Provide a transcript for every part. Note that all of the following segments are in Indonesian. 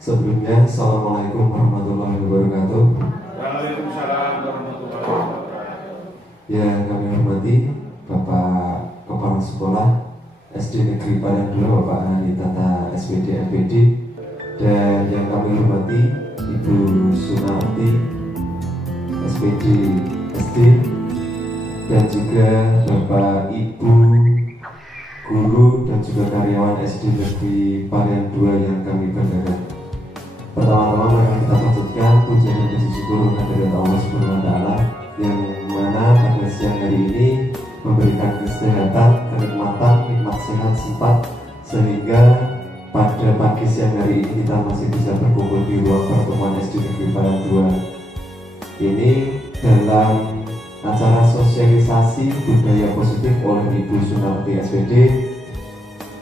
Sebelumnya, Assalamualaikum warahmatullahi wabarakatuh. Waalaikumsalam warahmatullahi wabarakatuh. Yang kami hormati Bapak Kepala Sekolah SD Negeri Parian 2 Bapak Hani Tata SPD MPD, dan yang kami hormati Ibu Sunarti SPD SD, dan juga Bapak Ibu guru dan juga karyawan SD Negeri Parian 2 yang kami banggakan. Pertama-tama mari kita panjatkan puji dan puji syukur kehadirat Allah Subhanahu wa Ta'ala yang mana pada siang hari ini memberikan kesehatan, kenikmatan, nikmat sehat sempat sehingga pada pagi siang hari ini kita masih bisa berkumpul di ruang pertemuan SD Negeri Parian 2 ini dalam acara sosialisasi budaya positif oleh Ibu Sunarti SPD,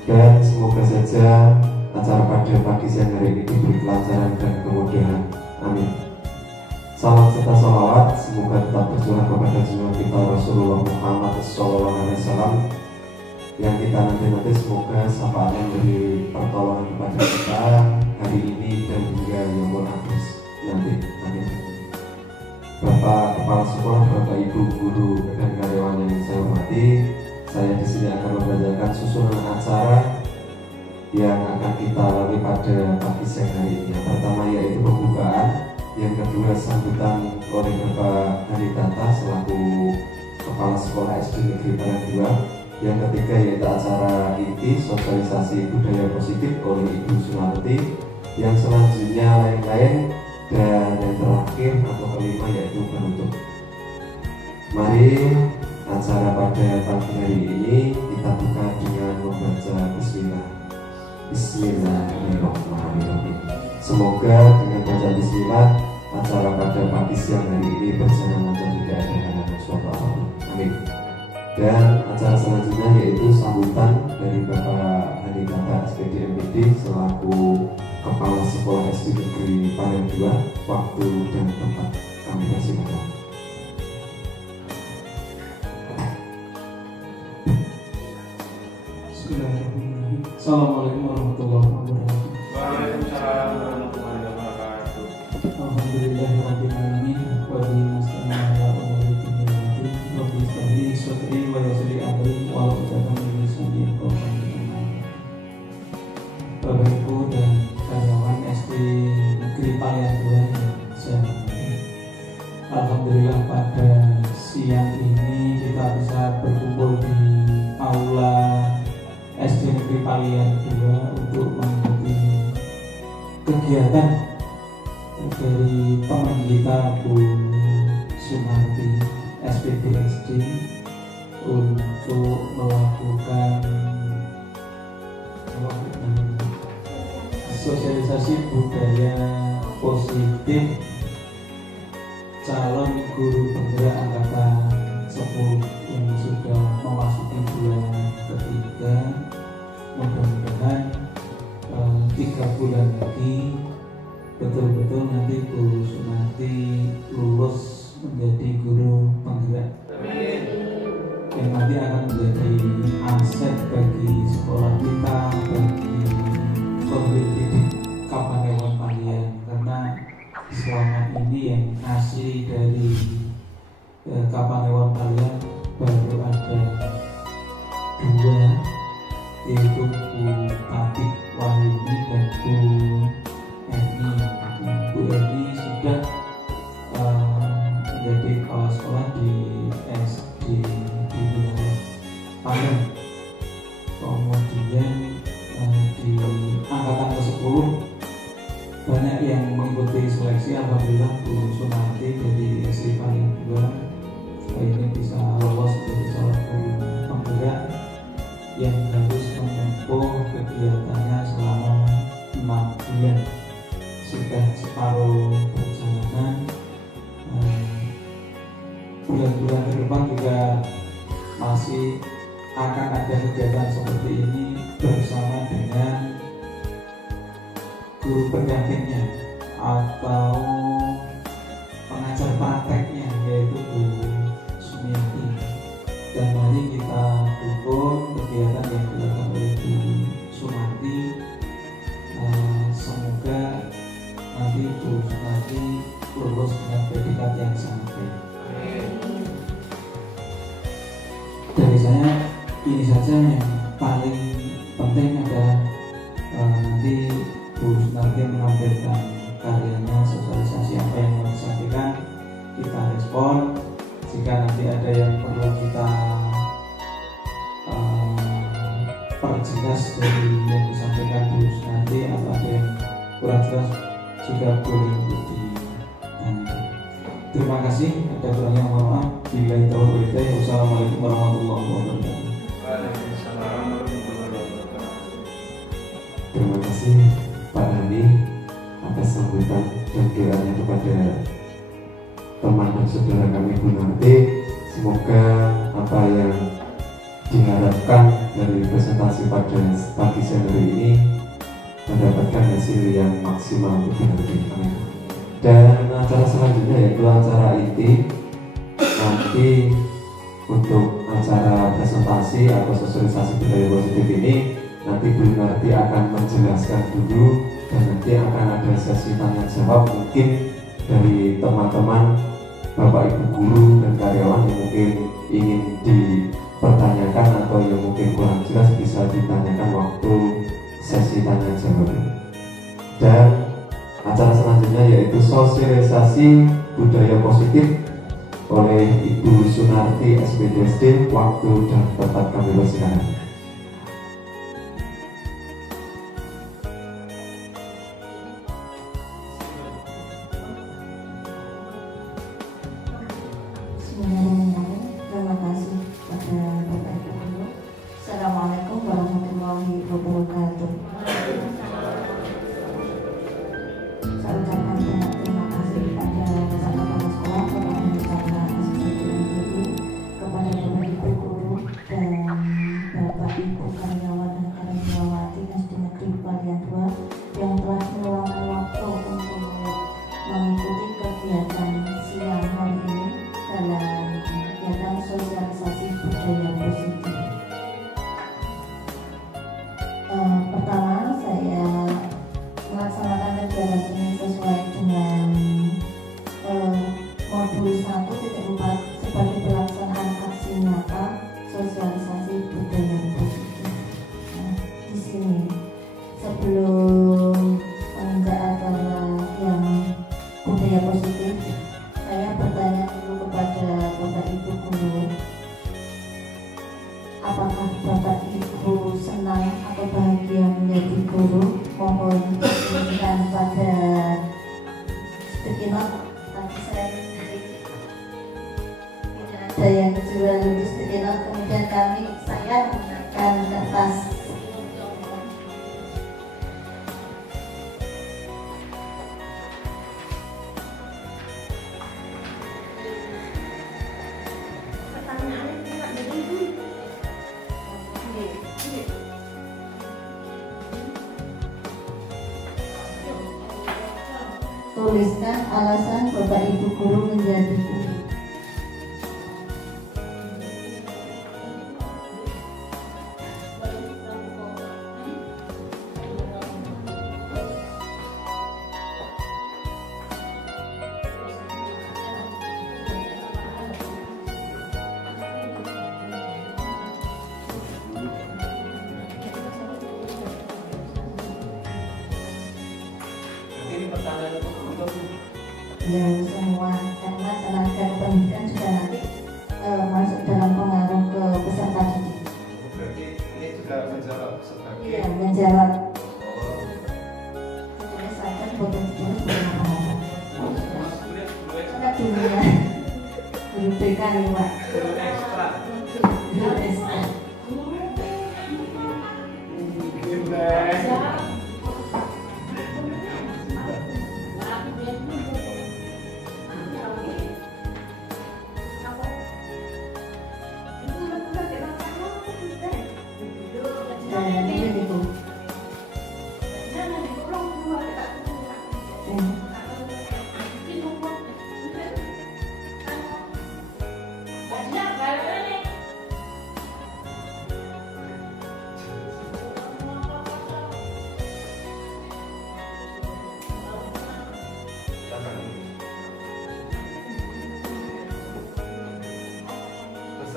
dan semoga saja acara pada pagi siang hari ini diberi kelancaran dan kemudahan. Amin. Salam serta salawat semoga tetap tercurah kepada junjungan kita Rasulullah Muhammad SAW, yang kita nanti semoga syafaatnya memberi pertolongan kepada kita hari ini dan hingga yaumul akhir nanti. Amin. Bapak Kepala Sekolah, Bapak Ibu guru dan karyawan yang saya hormati, saya di sini akan membacakan susunan acara yang akan kita lalui pada pagi siang hari ini. Yang pertama yaitu pembukaan, yang kedua sambutan oleh Bapak Hani Tata selaku Kepala Sekolah SD Negeri Parian 2, yang ketiga yaitu acara inti sosialisasi budaya positif oleh Ibu Sunarti, yang selanjutnya lain-lain, dan yang terakhir atau kelima yaitu penutup. Mari acara pada pagi hari ini kita buka dengan membaca Bismillah. Bismillahirrahmanirrahim. Semoga dengan baca Bismillah acara pada pagi siang hari ini berjalan lancar, tidak ada halangan suatu apapun. Amin. Dan acara selanjutnya yaitu sambutan dari Bapak Hani Tata SPD MPD selaku Kepala Sekolah SD Negeri Parian 2. Waktu dan tempat kami persilakan. Bismillahirrahmanirrahim. Assalamualaikum warahmatullahi wabarakatuh. Waalaikumsalam warahmatullahi wabarakatuh. Alhamdulillahirabbil alamin wa bihi nasta'inu ala umuri dunya wa din. Rabbi shrah li sadri wa yassir li amri wa hlul 'uqdatam min lisani yafqahu qawli. Bapak Ibu dan karyawan SD Negeri Parian 2 yang saya hormati, alhamdulillah pada siang ini kita bisa berkumpul di aula SD Negeri Parian 2 untuk mengikuti kegiatan dari teman kita Bu Sunarti SPD SD untuk melakukan sosialisasi budaya positif calon guru penggerak angkatan 10 yang sudah memasuki bulan ketiga. Mudah-mudahan 3 bulan lagi betul-betul nanti Bu Sunarti lulus menjadi guru penggerak yang nanti akan menjadi aset bagi sekolah kita, bagi pembinaan Kapanewon Parian, karena selama ini yang asli dari Kapanewon Parian baru ada 2, yaitu Bu Tati Wahyuni dan Bu Eni. Bu Eni sudah menjadi kepala sekolah di SD di wilayah Parian. Kemudian di angkatan ke-10 banyak yang mengikuti seleksi. Alhamdulillah Bu Sunarti dari SD Parian 2 ini bisa lolos menjadi salah satu penggerak yang harus menempuh kegiatannya selama 6 bulan. Sudah separuh perjalanan. Bulan-bulan ke depan juga masih akan ada kegiatan seperti ini bersama dengan guru pendampingnya atau pengajar prakteknya, yaitu Bu Sumiati. Dan mari kita dukung kegiatan yang dilakukan oleh Bu Sumarti. Semoga predikat yang sangat baik. Dari saya ini saja yang paling penting adalah nanti Bu Sunarti menampilkan karyanya, sosialisasi apa yang mau disampaikan, kita respon. Jika nanti ada yang perlu kita perjelas dari yang disampaikan Bu Sunarti atau ada yang kurang jelas juga boleh untuk ditanyakan. Terima kasih. Ada kurangnya mohon maaf. Billahi taufiq wal hidayah. Wassalamualaikum warahmatullahi wabarakatuh. Waalaikumsalam warahmatullahi wabarakatuh. Terima kasih Pak Dhani atas sambutan dan kiranya kepada teman dan saudara kami Bu Narti. Semoga apa yang diharapkan dari presentasi pada pagi siang hari ini mendapatkan hasil yang maksimal untuk Bu Narti. Amin. Dan acara selanjutnya yaitu acara inti. Nanti untuk acara presentasi atau sosialisasi budaya positif ini nanti Bu Narti akan menjelaskan dulu dan nanti akan ada sesi tanya jawab mungkin dari teman-teman Bapak Ibu guru dan karyawan yang mungkin ingin dipertanyakan atau yang mungkin kurang jelas bisa ditanyakan waktu sesi tanya jawab. Dan acara selanjutnya yaitu sosialisasi budaya positif oleh Ibu Sunarti SPDSD. Waktu dan tempat kami persilakan. Terima kasih pada Bapak Ibu Guru. Assalamualaikum warahmatullahi wabarakatuh. Saya ucapkan banyak terima kasih kepada kepala sekolah, kepada kepala SPDSD, kepada Bapak Ibu Guru dan Bapak Ibu karyawan dan karyawati SD Negeri Palian 2 yang telah meluangkan waktu untuk mengikuti kegiatan siang hari ini dalam kegiatan sosialisasi budaya positif. Pertama, saya melaksanakan kegiatan ini sesuai dengan modul 1.4 sebagai pelaksanaan aksi nyata sosialisasi budaya positif. Nah, di sini sebelum menginjak acara yang budaya positif, saya bertanya dulu kepada Bapak Ibu Guru, apakah Bapak Ibu senang atau bahagia menjadi guru? Mohon diberikan pada sticky note. Nanti saya tidak ada yang jual di sticky note, kemudian saya menggunakan kertas. Tuliskan alasan Bapak Ibu Guru menjadi guru. Ya semua, karena tenaga pendidikan juga nanti masuk dalam pengaruh ke peserta didik. Berarti ini juga menjawab sebagai Iya, menjawab. Tulis saja boleh ditulis apa-apa. Sangat dulu ya. Guru BK nih Pak. Guru ekstra.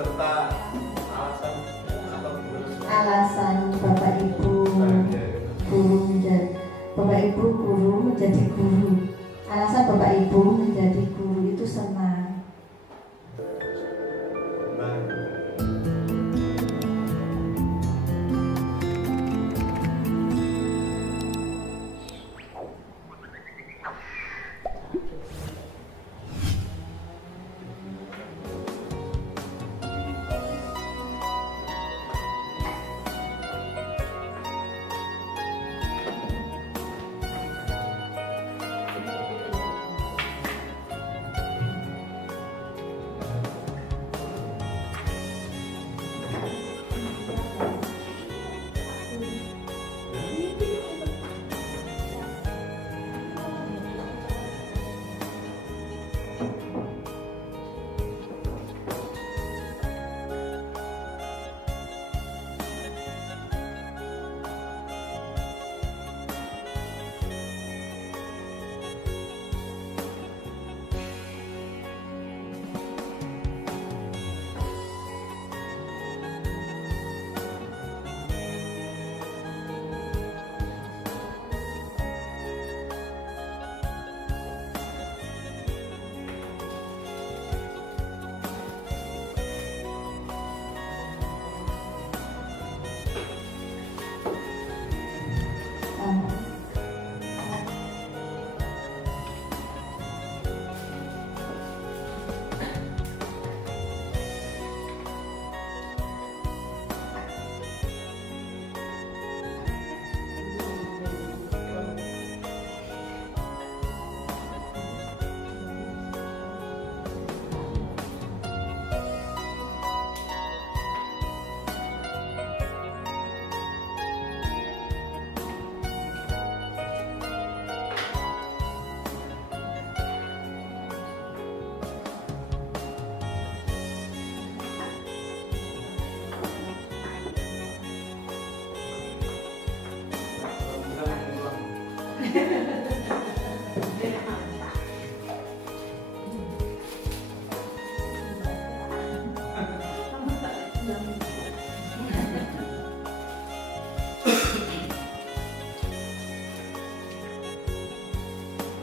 serta alasan atau alasan Bapak Ibu guru menjadi guru. Alasan Bapak Ibu menjadi guru itu senang.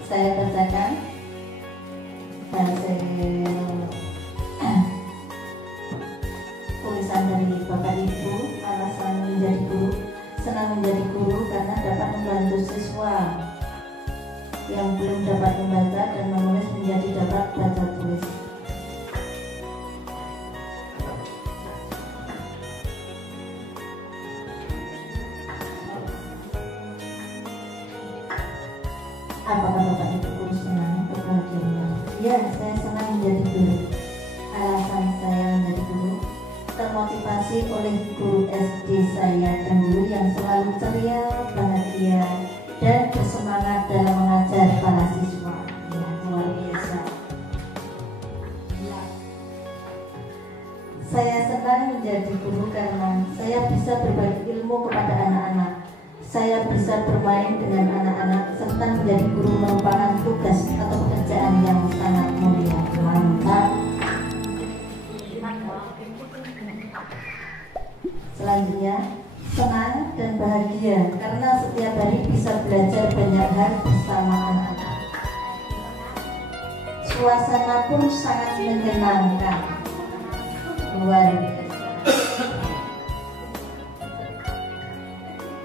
Saya bacakan hasil tulisan dari Bapak Ibu. Alasan menjadi guru: senang menjadi guru karena dapat membantu siswa yang belum dapat membaca dan menulis menjadi dapat baca tulis. Apakah Bapak Ibu guru senang atau bahagia? Ya, saya senang menjadi guru. Alasan saya menjadi guru: termotivasi oleh guru SD saya dahulu yang selalu ceria, bahagia, dan bersemangat dalam mengajar para siswa. Ya, luar biasa. Ya. Saya senang menjadi guru karena saya bisa berbagi ilmu kepada anak-anak. Saya bisa bermain dengan anak-anak serta menjadi guru merupakan tugas atau pekerjaan yang sangat mulia. Mantap. Selanjutnya, senang dan bahagia karena setiap hari bisa belajar banyak hal bersama anak-anak. Suasana pun sangat menyenangkan. Luar biasa.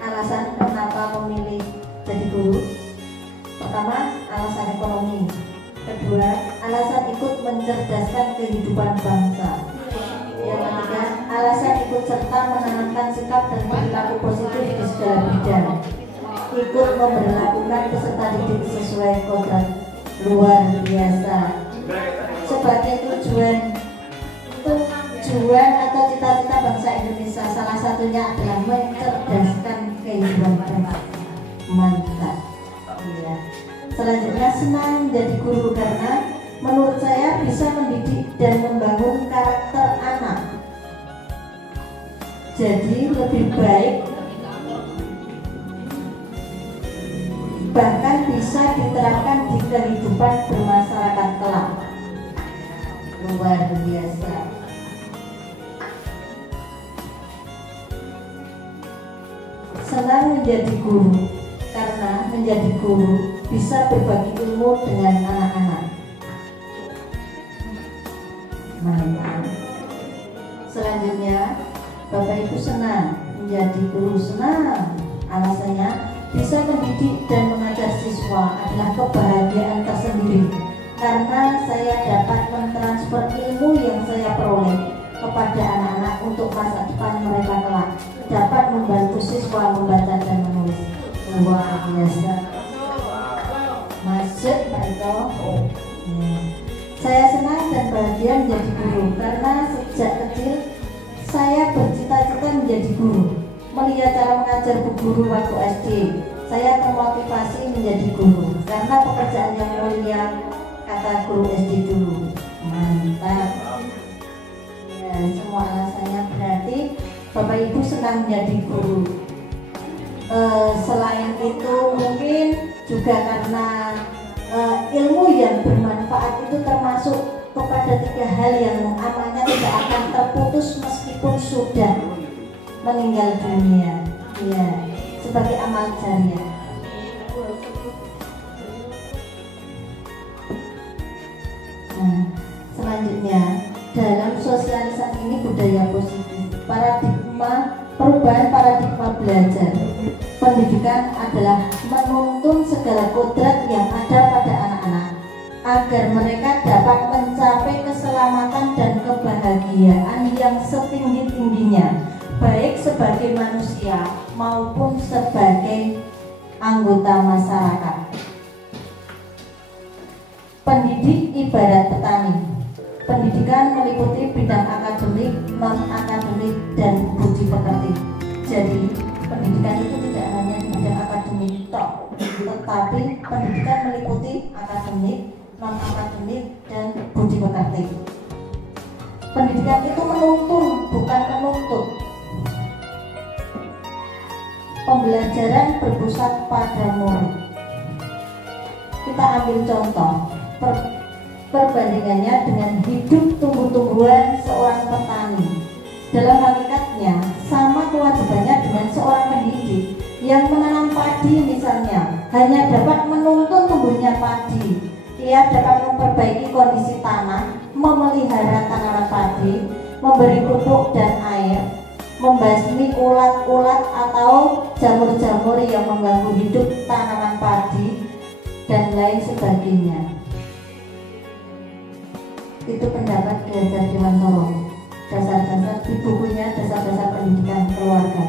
Alasan kenapa memilih jadi guru: pertama, alasan ekonomi. Kedua, alasan ikut mencerdaskan kehidupan bangsa. Yang ketiga, alasan ikut serta menanamkan sikap dan perilaku positif di segala bidang. Ikut memberlakukan peserta didik sesuai kodrat. Luar biasa. Sebagai tujuan atau cita-cita bangsa Indonesia, salah satunya adalah mencerdaskan kehidupan bangsa. Mantap. Ya. Selanjutnya, senang menjadi guru karena menurut saya bisa mendidik dan membangun karakter anak. Jadi lebih baik, bahkan bisa diterapkan di kehidupan bermasyarakat kelak. Luar biasa. senang menjadi guru karena menjadi guru bisa berbagi ilmu dengan anak-anak. Mantap. Selanjutnya, Bapak Ibu senang menjadi guru, senang. Alasannya bisa mendidik dan mengajar siswa adalah kebahagiaan tersendiri karena saya dapat mentransfer ilmu yang saya peroleh kepada anak-anak untuk masa depan mereka kelak, dapat membantu siswa membaca dan menulis. Luar biasa. Masuk Pak Ito. Ya. Saya senang dan bahagia menjadi guru karena sejak kecil saya bercita-cita menjadi guru. Melihat cara mengajar Bu Guru waktu SD, saya termotivasi menjadi guru karena pekerjaan yang mulia, kata guru SD dulu. Mantap. Ya, semua alasannya berarti Bapak Ibu senang menjadi guru. Selain itu mungkin juga karena ilmu yang bermanfaat itu termasuk kepada 3 hal yang amalnya tidak akan terputus meskipun sudah meninggal dunia. Ya, sebagai amal jariah. Nah, selanjutnya dalam sosialisasi ini budaya positif, perubahan paradigma belajar. Pendidikan adalah menuntun segala kodrat yang ada pada anak-anak agar mereka dapat mencapai keselamatan dan kebahagiaan yang setinggi-tingginya, baik sebagai manusia maupun sebagai anggota masyarakat. Pendidik ibarat petani. Pendidikan meliputi bidang akademik, non-akademik, dan budi pekerti. Jadi, pendidikan itu tidak hanya di bidang akademik tok, tetapi pendidikan meliputi akademik, non-akademik, dan budi pekerti. Pendidikan itu menuntun, bukan menuntut. Pembelajaran berpusat pada murid. Kita ambil contoh perbandingannya dengan hidup tumbuh-tumbuhan seorang petani. Dalam hakikatnya sama kewajibannya dengan seorang pendidik yang menanam padi misalnya, hanya dapat menuntun tumbuhnya padi. Ia dapat memperbaiki kondisi tanah, memelihara tanaman padi, memberi pupuk dan air, membasmi ulat-ulat atau jamur-jamur yang mengganggu hidup tanaman padi, dan lain sebagainya. Itu pendapat Ki Hajar Dewantoro, dasar-dasar di bukunya Dasar-dasar Pendidikan Keluarga.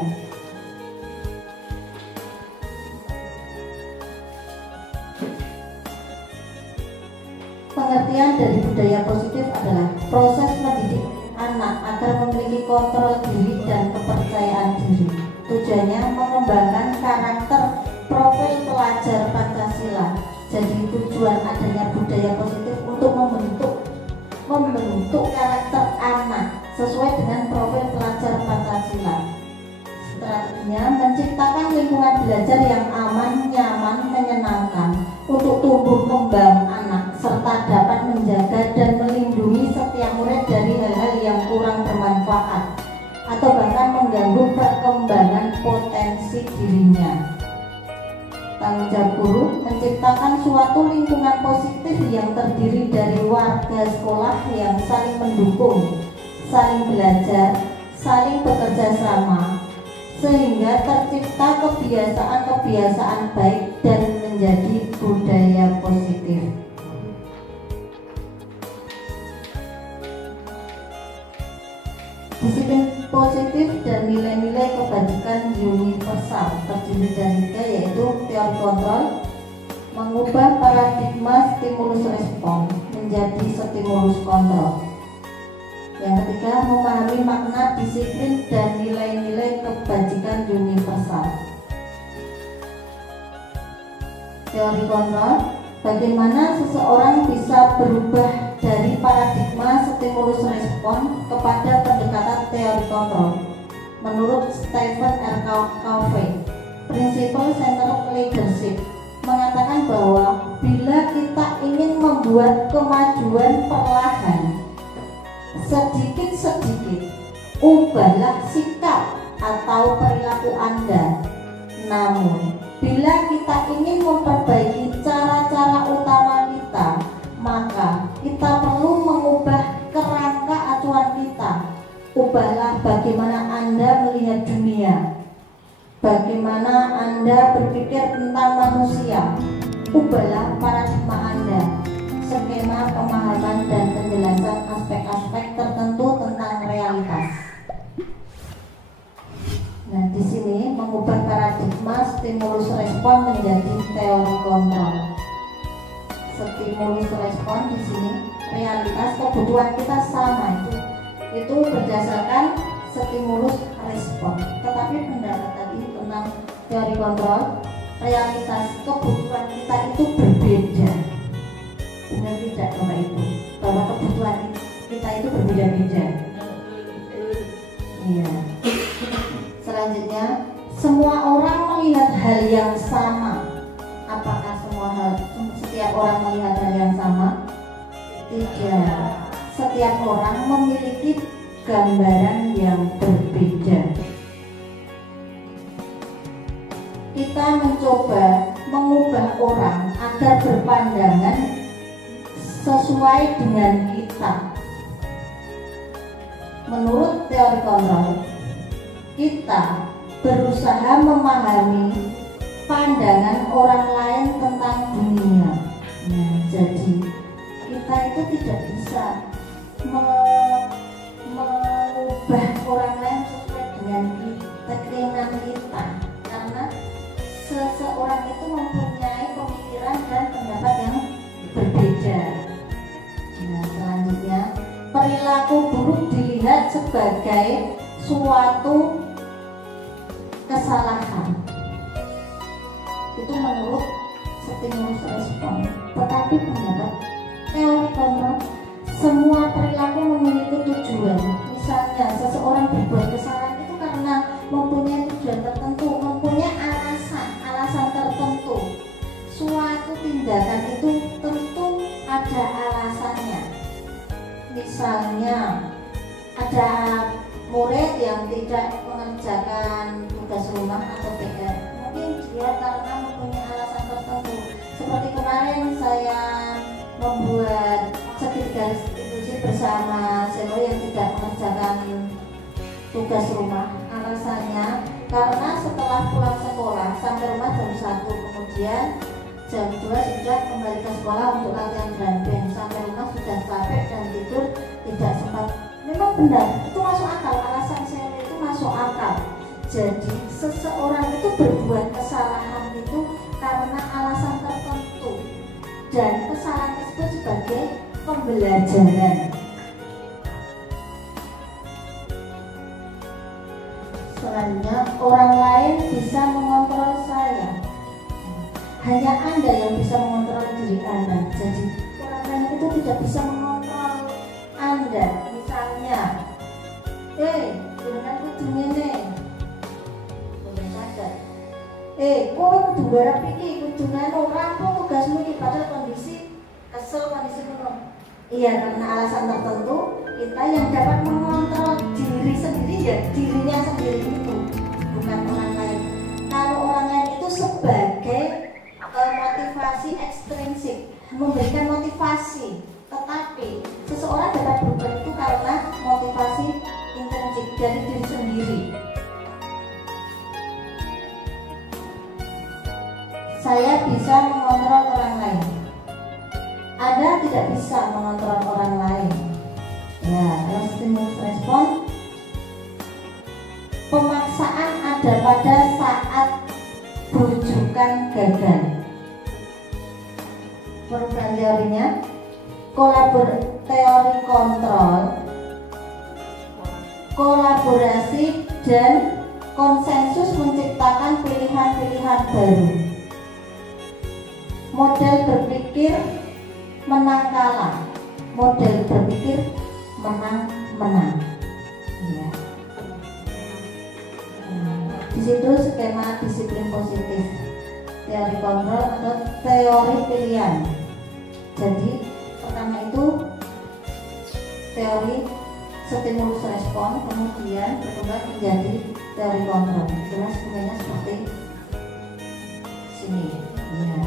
Pengertian dari budaya positif adalah proses mendidik anak agar memiliki kontrol diri dan kepercayaan diri. Tujuannya mengembangkan karakter profil pelajar Pancasila. Jadi tujuan adanya budaya positif untuk membentuk karakter anak sesuai dengan profil pelajar Pancasila. Strateginya menciptakan lingkungan belajar yang aman, nyaman, menyenangkan untuk tumbuh kembang anak serta dapat menjaga dan melindungi setiap murid dari hal-hal yang kurang bermanfaat atau bahkan mengganggu perkembangan potensi dirinya. Tanggung jawab guru menciptakan suatu lingkungan positif yang terdiri dari warga sekolah yang saling mendukung, saling belajar, saling bekerja sama, sehingga tercipta kebiasaan-kebiasaan baik dan menjadi budaya positif. Disiplin positif dan nilai-nilai kebajikan universal terdiri dari 3, yaitu teori kontrol, mengubah paradigma stimulus respon menjadi stimulus kontrol. Yang ketiga, memahami makna disiplin dan nilai-nilai kebajikan universal. Teori kontrol, bagaimana seseorang bisa berubah dari paradigma stimulus respon kepada pendekatan teori kontrol. Menurut Stephen R. Covey, Principle Centered Leadership mengatakan bahwa bila kita ingin membuat kemajuan perlahan, sedikit-sedikit ubahlah sikap atau perilaku Anda. Namun, bila kita ingin memperbaiki cara-cara utama kita, maka kita perlu mengubah kerangka acuan kita. Ubahlah bagaimana Anda melihat dunia, bagaimana Anda berpikir tentang manusia. Ubahlah paradigma Anda, skema pemahaman dan penjelasan aspek-aspek tertentu tentang realitas. Nah, di sini mengubah paradigma stimulus respon menjadi teori kontrol. Stimulus respon di sini realitas kebutuhan kita sama itu berdasarkan stimulus respon. Tetapi pendapat tadi tentang teori kontrol, realitas kebutuhan kita itu berbeda. Benar tidak Bapak Ibu? Bahwa kebutuhan kita itu berbeda-beda. Iya. Selanjutnya, semua orang melihat hal yang sama. Apakah setiap orang melihat hal yang sama? Tidak. Setiap orang memiliki gambaran yang berbeda. Kita mencoba mengubah orang agar berpandangan sesuai dengan kita. Menurut teori kontrol, kita berusaha memahami pandangan orang lain tentang dunia. Nah, jadi kita itu tidak bisa mengubah orang lain sesuai dengan keinginan kita, karena seseorang itu mempunyai pemikiran dan pendapat yang berbeda. Nah, selanjutnya, perilaku buruk dilihat sebagai suatu kesalahan. Itu menurut stimulus respon. Tetapi pendapat teori kontrol, semua perilaku memiliki tujuan. Misalnya seseorang berbuat kesalahan itu karena mempunyai tujuan tertentu, mempunyai alasan tertentu. Suatu tindakan itu tentu ada alasannya. Misalnya ada murid yang tidak mengerjakan tugas rumah atau PR, mungkin dia karena mempunyai alasan tertentu. Seperti kemarin saya membuat segitiga restitusi bersama Selo yang tidak mengerjakan tugas rumah. Alasannya karena setelah pulang sekolah sampai rumah jam 1, kemudian jam 2 sudah kembali ke sekolah untuk latihan drum band. Sampai rumah sudah capek dan tidur, tidak sempat. Memang benar, itu masuk akal, alasan saya itu masuk akal. Jadi seseorang itu berbuat kesalahan itu karena alasan tertentu, dan kesalahan tersebut sebagai pembelajaran. Selanjutnya, orang lain bisa mengontrol saya. Hanya Anda yang bisa mengontrol diri Anda. Jadi orang lain itu tidak bisa mengontrol Anda. Misalnya, dengan kudu ngene, boleh sadar. Kowe kudu garap iki, kudu nganu rampung tugasmu iki, padahal kondisi kesel, kondisi penuh. Iya, karena alasan tertentu kita yang dapat mengontrol diri sendiri, ya dirinya sendiri itu, bukan orang lain. Kalau orang lain itu sebagai motivasi ekstrinsik, memberikan motivasi. Tetapi seseorang dapat berubah itu karena motivasi intrinsik dari diri sendiri. Saya bisa mengontrol orang lain. Anda tidak bisa mengontrol orang lain. Ya, stimulus respon. Pemaksaan ada pada saat rujukan gagal. Perubahan teorinya, teori kontrol, kolaborasi dan konsensus menciptakan pilihan-pilihan baru. Model berpikir menang kalah, model berpikir menang-menang. Ya. Di situ skema disiplin positif, teori kontrol atau teori pilihan. Jadi pertama itu teori stimulus respon, kemudian berkembang menjadi teori kontrol. Jelas sebenarnya seperti Sini, ya.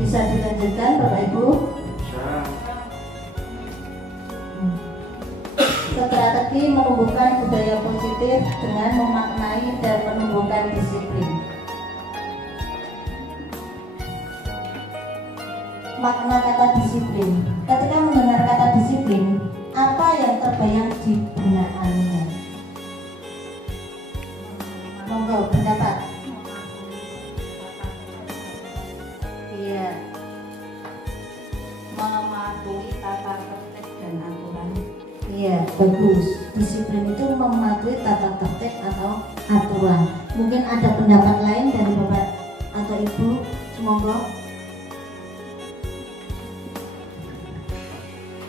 Bisa dilanjutkan Bapak Ibu? Strategi menumbuhkan budaya positif dengan memaknai dan menumbuhkan disiplin. Makna kata disiplin. Ketika mendengar kata disiplin, apa yang terbayang di benak Anda? Monggo pendapat. Iya, mematuhi tata tertib dan aturan. Iya, bagus. Disiplin itu mematuhi tata tertib atau aturan. Mungkin ada pendapat lain dari Bapak atau Ibu? Monggo.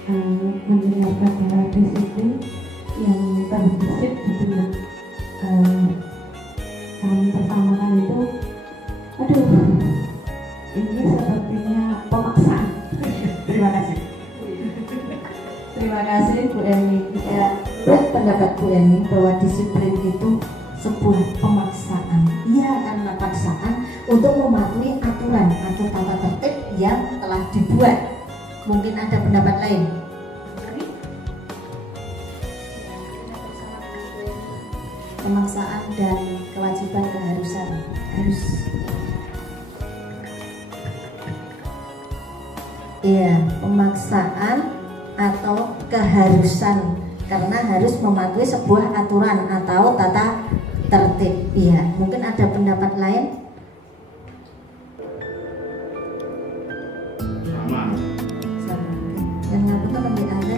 Mendengar kata disiplin yang terbesit di benak kami pertama kali itu, aduh, ini sepertinya pemaksaan. Terima kasih. Terima kasih Bu Eni. Ya, pendapat Bu Eni bahwa disiplin itu sebuah pemaksaan. Ia akan paksaan untuk mematuhi aturan atau tata tertib yang telah dibuat. Mungkin ada pendapat lain. Pemaksaan dan kewajiban keharusan harus. Iya, pemaksaan atau keharusan karena harus mematuhi sebuah aturan atau tata tertib. Iya, mungkin ada pendapat lain. Sama. Yang ngapunten lebih ada.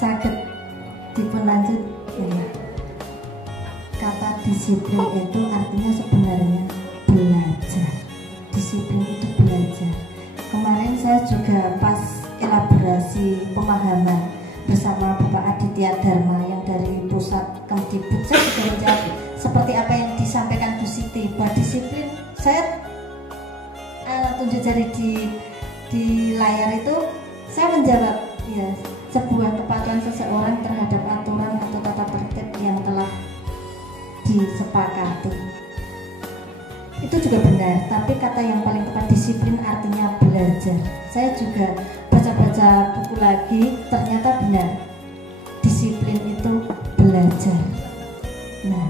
Sakit dipenlanjut ya. Kata disiplin itu artinya sebenarnya belajar. Disiplin itu belajar. Kemarin saya juga pas elaborasi pemahaman bersama Bapak Aditya Dharma yang dari pusat Kemdikbud, saya juga menjawab seperti apa yang disampaikan Bu Siti bahwa disiplin. Saya tunjuk jari di layar itu, saya menjawab ya, sebuah kepatuhan seseorang terhadap aturan atau tata tertib yang telah disepakati. Itu juga benar, tapi kata yang paling tepat disiplin artinya belajar. Saya juga baca-baca buku lagi, ternyata benar. Disiplin itu belajar. Nah,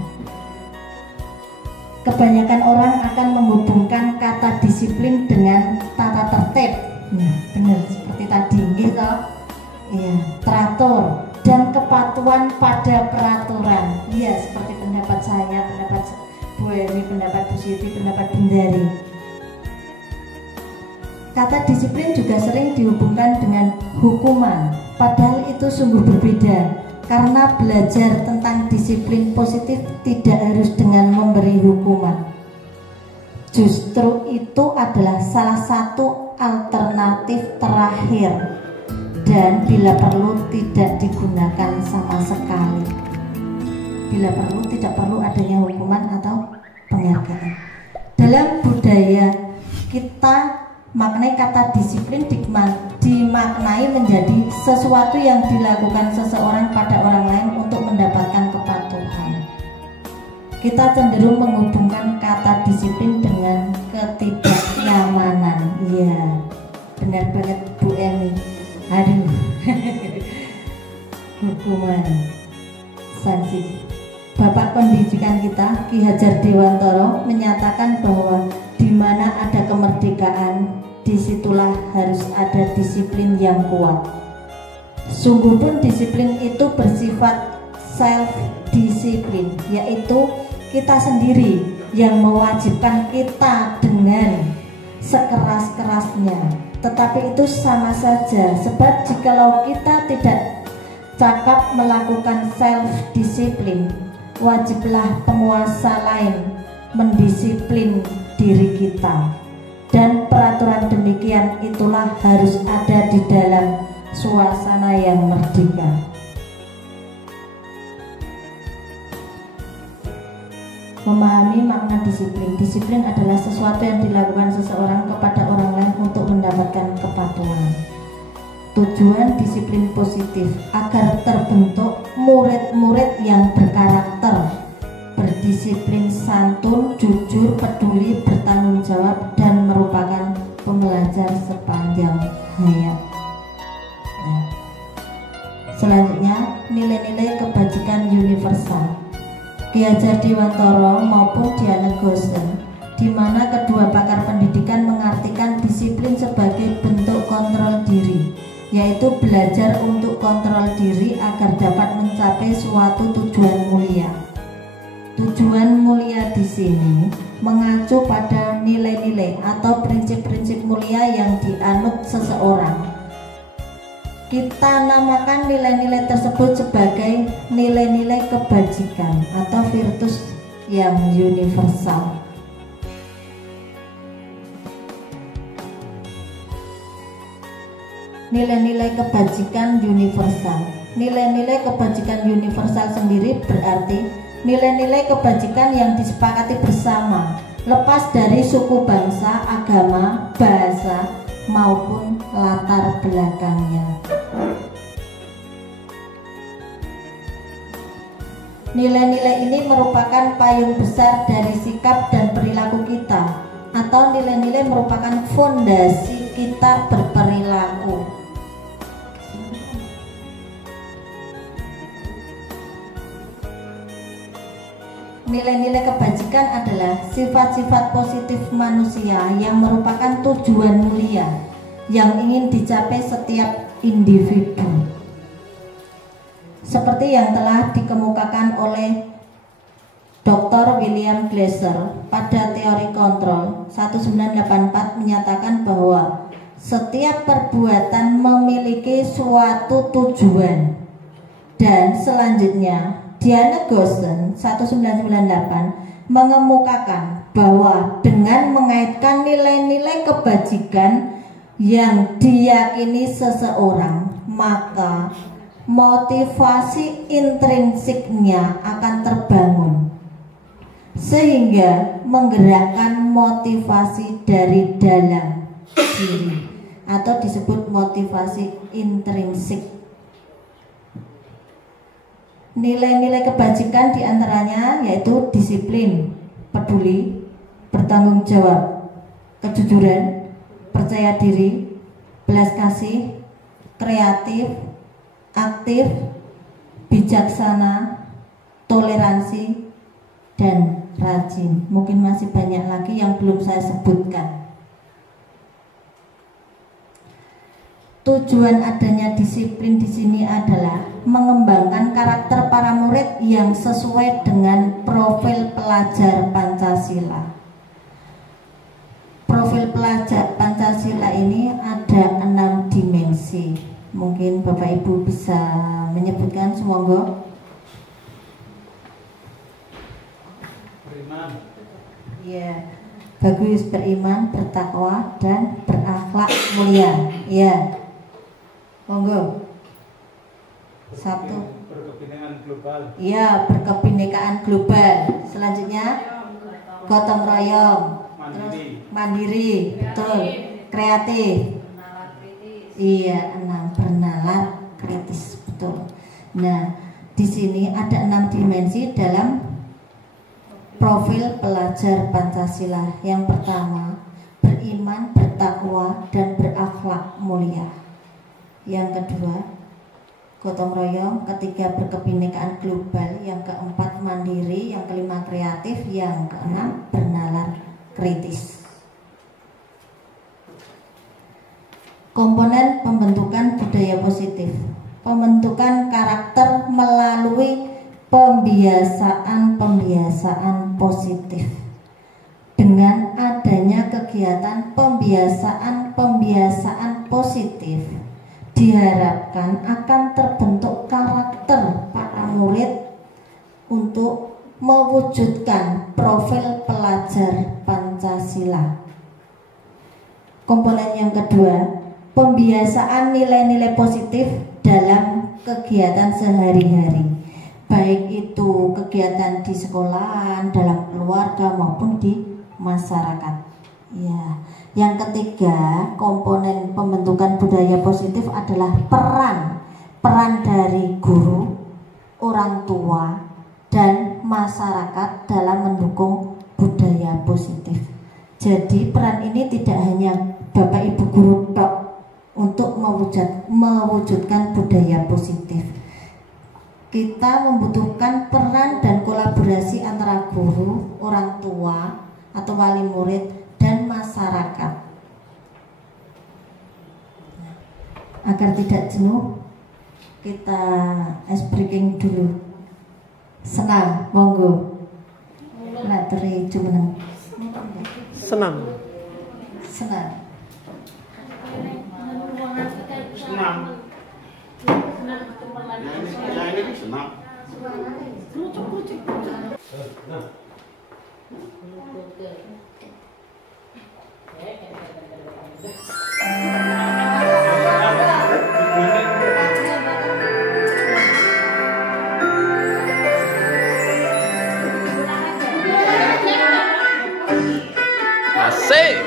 kebanyakan orang akan menghubungkan kata disiplin dengan tata tertib. Nah, benar seperti tadi gitu. Iya, teratur dan kepatuhan pada peraturan. Iya, seperti pendapat saya, pendapat Bu Bu Emi, pendapat Bu Siti, pendapat Bindari. Kata disiplin juga sering dihubungkan dengan hukuman, padahal itu sungguh berbeda. Karena belajar tentang disiplin positif tidak harus dengan memberi hukuman. Justru itu adalah salah satu alternatif terakhir, dan bila perlu tidak digunakan sama sekali. Bila perlu tidak perlu adanya hukuman atau penghargaan. Dalam budaya kita, maknai kata disiplin dimaknai menjadi sesuatu yang dilakukan seseorang pada orang lain untuk mendapatkan kepatuhan. Kita cenderung menghubungkan kata disiplin dengan ketidaknyamanan. Iya, benar banget Bu Emi. Aduh, hukuman, sanksi. Bapak Pendidikan kita, Ki Hajar Dewantara, menyatakan bahwa di mana ada kemerdekaan, disitulah harus ada disiplin yang kuat. Sungguh pun disiplin itu bersifat self-disiplin, yaitu kita sendiri yang mewajibkan kita dengan sekeras-kerasnya. Tetapi itu sama saja, sebab jikalau kita tidak cakap melakukan self-disiplin, wajiblah penguasa lain mendisiplin diri kita. Dan peraturan demikian itulah harus ada di dalam suasana yang merdeka. Memahami makna disiplin. Disiplin adalah sesuatu yang dilakukan seseorang kepada orang lain untuk mendapatkan kepatuhan. Tujuan disiplin positif agar terbentuk murid-murid yang berkarakter, berdisiplin, santun, jujur, peduli, bertanggung jawab, dan merupakan pembelajar sepanjang hayat. Nah, selanjutnya, nilai-nilai kebajikan universal. Ki Hajar Dewantara maupun Diana Gosen, di mana kedua pakar pendidikan mengartikan disiplin sebagai bentuk kontrol diri, yaitu belajar untuk kontrol diri agar dapat mencapai suatu tujuan mulia. Tujuan mulia di sini mengacu pada nilai-nilai atau prinsip-prinsip mulia yang dianut seseorang. Kita namakan nilai-nilai tersebut sebagai nilai-nilai kebajikan atau virtus yang universal. Nilai-nilai kebajikan universal. Nilai-nilai kebajikan universal sendiri berarti nilai-nilai kebajikan yang disepakati bersama, lepas dari suku, bangsa, agama, bahasa, maupun latar belakangnya. Nilai-nilai ini merupakan payung besar dari sikap dan perilaku kita, atau nilai-nilai merupakan fondasi kita berperilaku. Nilai-nilai kebajikan adalah sifat-sifat positif manusia yang merupakan tujuan mulia yang ingin dicapai setiap individu. Seperti yang telah dikemukakan oleh Dr. William Glasser pada teori kontrol 1984 menyatakan bahwa setiap perbuatan memiliki suatu tujuan. Dan selanjutnya Diana Gosen 1998 mengemukakan bahwa dengan mengaitkan nilai-nilai kebajikan yang diyakini seseorang, maka motivasi intrinsiknya akan terbangun sehingga menggerakkan motivasi dari dalam diri atau disebut motivasi intrinsik. Nilai-nilai kebajikan diantaranya yaitu disiplin, peduli, bertanggung jawab, kejujuran, percaya diri, belas kasih, kreatif, aktif, bijaksana, toleransi, dan rajin. Mungkin masih banyak lagi yang belum saya sebutkan. Tujuan adanya disiplin di sini adalah mengembangkan karakter para murid yang sesuai dengan profil pelajar Pancasila. Profil pelajar Pancasila ini ada 6 dimensi. Mungkin Bapak Ibu bisa menyebutkan, semoga. Beriman. Ya, bagus, beriman, bertakwa, dan berakhlak mulia. Ya. Monggo. 1. Berkebinekaan global. Iya, berkebinekaan global. Selanjutnya gotong royong. Terus mandiri, betul. Kreatif. Iya, 6. Bernalar kritis, betul. Nah, di sini ada 6 dimensi dalam profil pelajar Pancasila. Yang pertama, beriman, bertakwa, dan berakhlak mulia. Yang kedua, gotong royong. Ketiga, berkebinekaan global. Yang keempat, mandiri. Yang kelima, kreatif. Yang keenam, bernalar kritis. Komponen pembentukan budaya positif. Pembentukan karakter melalui pembiasaan positif. Dengan adanya kegiatan pembiasaan positif, diharapkan akan terbentuk karakter para murid untuk mewujudkan profil pelajar Pancasila. Komponen yang kedua, pembiasaan nilai-nilai positif dalam kegiatan sehari-hari, baik itu kegiatan di sekolahan, dalam keluarga maupun di masyarakat. Ya. Yang ketiga, komponen pembentukan budaya positif adalah peran dari guru, orang tua, dan masyarakat dalam mendukung budaya positif. Jadi peran ini tidak hanya Bapak Ibu guru tok untuk mewujudkan budaya positif. Kita membutuhkan peran dan kolaborasi antara guru, orang tua, atau wali murid, dan masyarakat. Agar tidak jenuh, kita ice breaking dulu. Senam, monggo. Laturi jumeneng. Senam. Senam. Asik.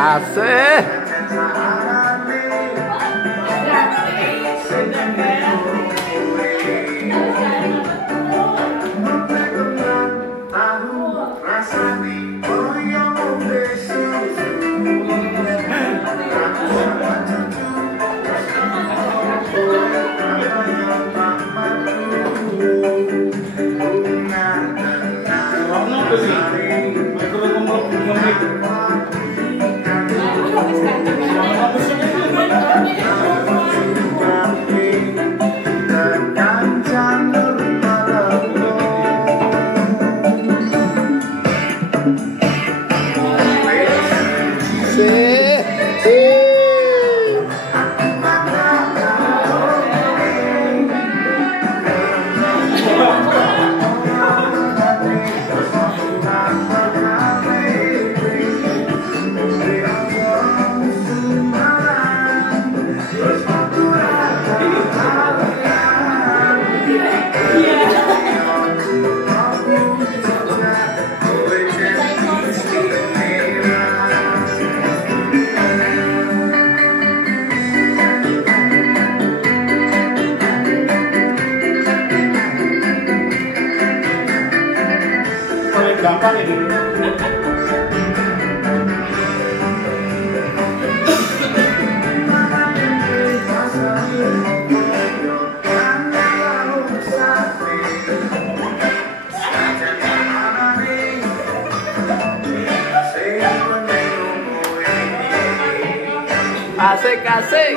Asik. Asik, asik.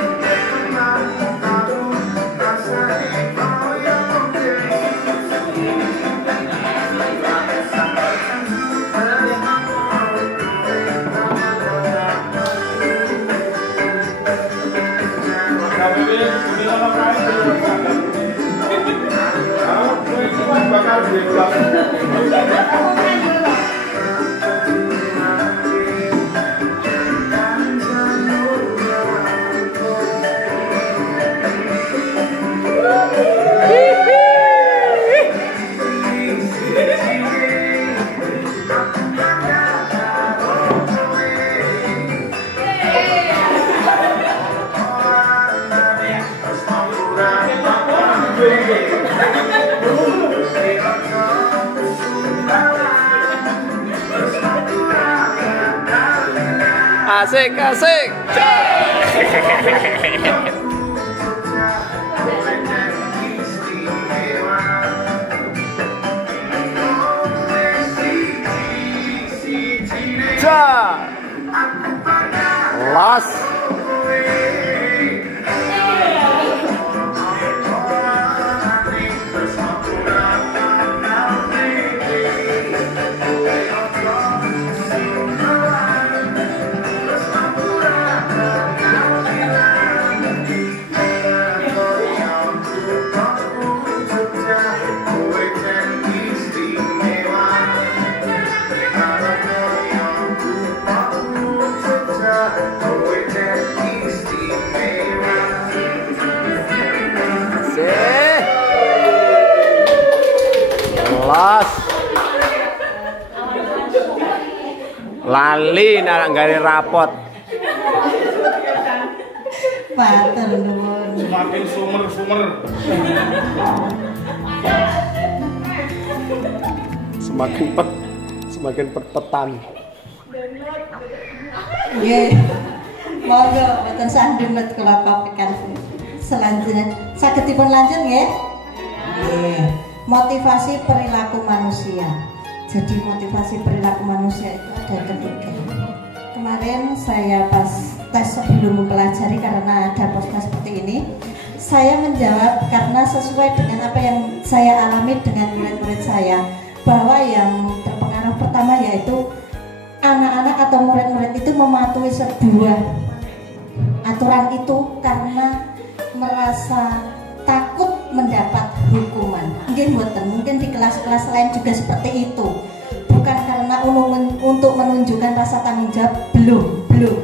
Asik, asik. Las. Las. Lali nak gari rapot. Matur nuwun. Semakin sumer-sumer. Semakin pet-petan. Nggih. Monggo mboten sandunget kula papikan selanjutnya. Saged dipun lanjut nggih? Nggih. Motivasi perilaku manusia. Jadi motivasi perilaku manusia itu ada 3. Kemarin saya pas tes sebelum mempelajari karena ada poster seperti ini, saya menjawab karena sesuai dengan apa yang saya alami dengan murid-murid saya, bahwa yang terpengaruh pertama yaitu anak-anak atau murid-murid itu mematuhi sebuah aturan itu karena merasa takut mendapat hukuman. Mungkin di kelas-kelas lain juga seperti itu. Bukan karena untuk menunjukkan rasa tanggung jawab, belum.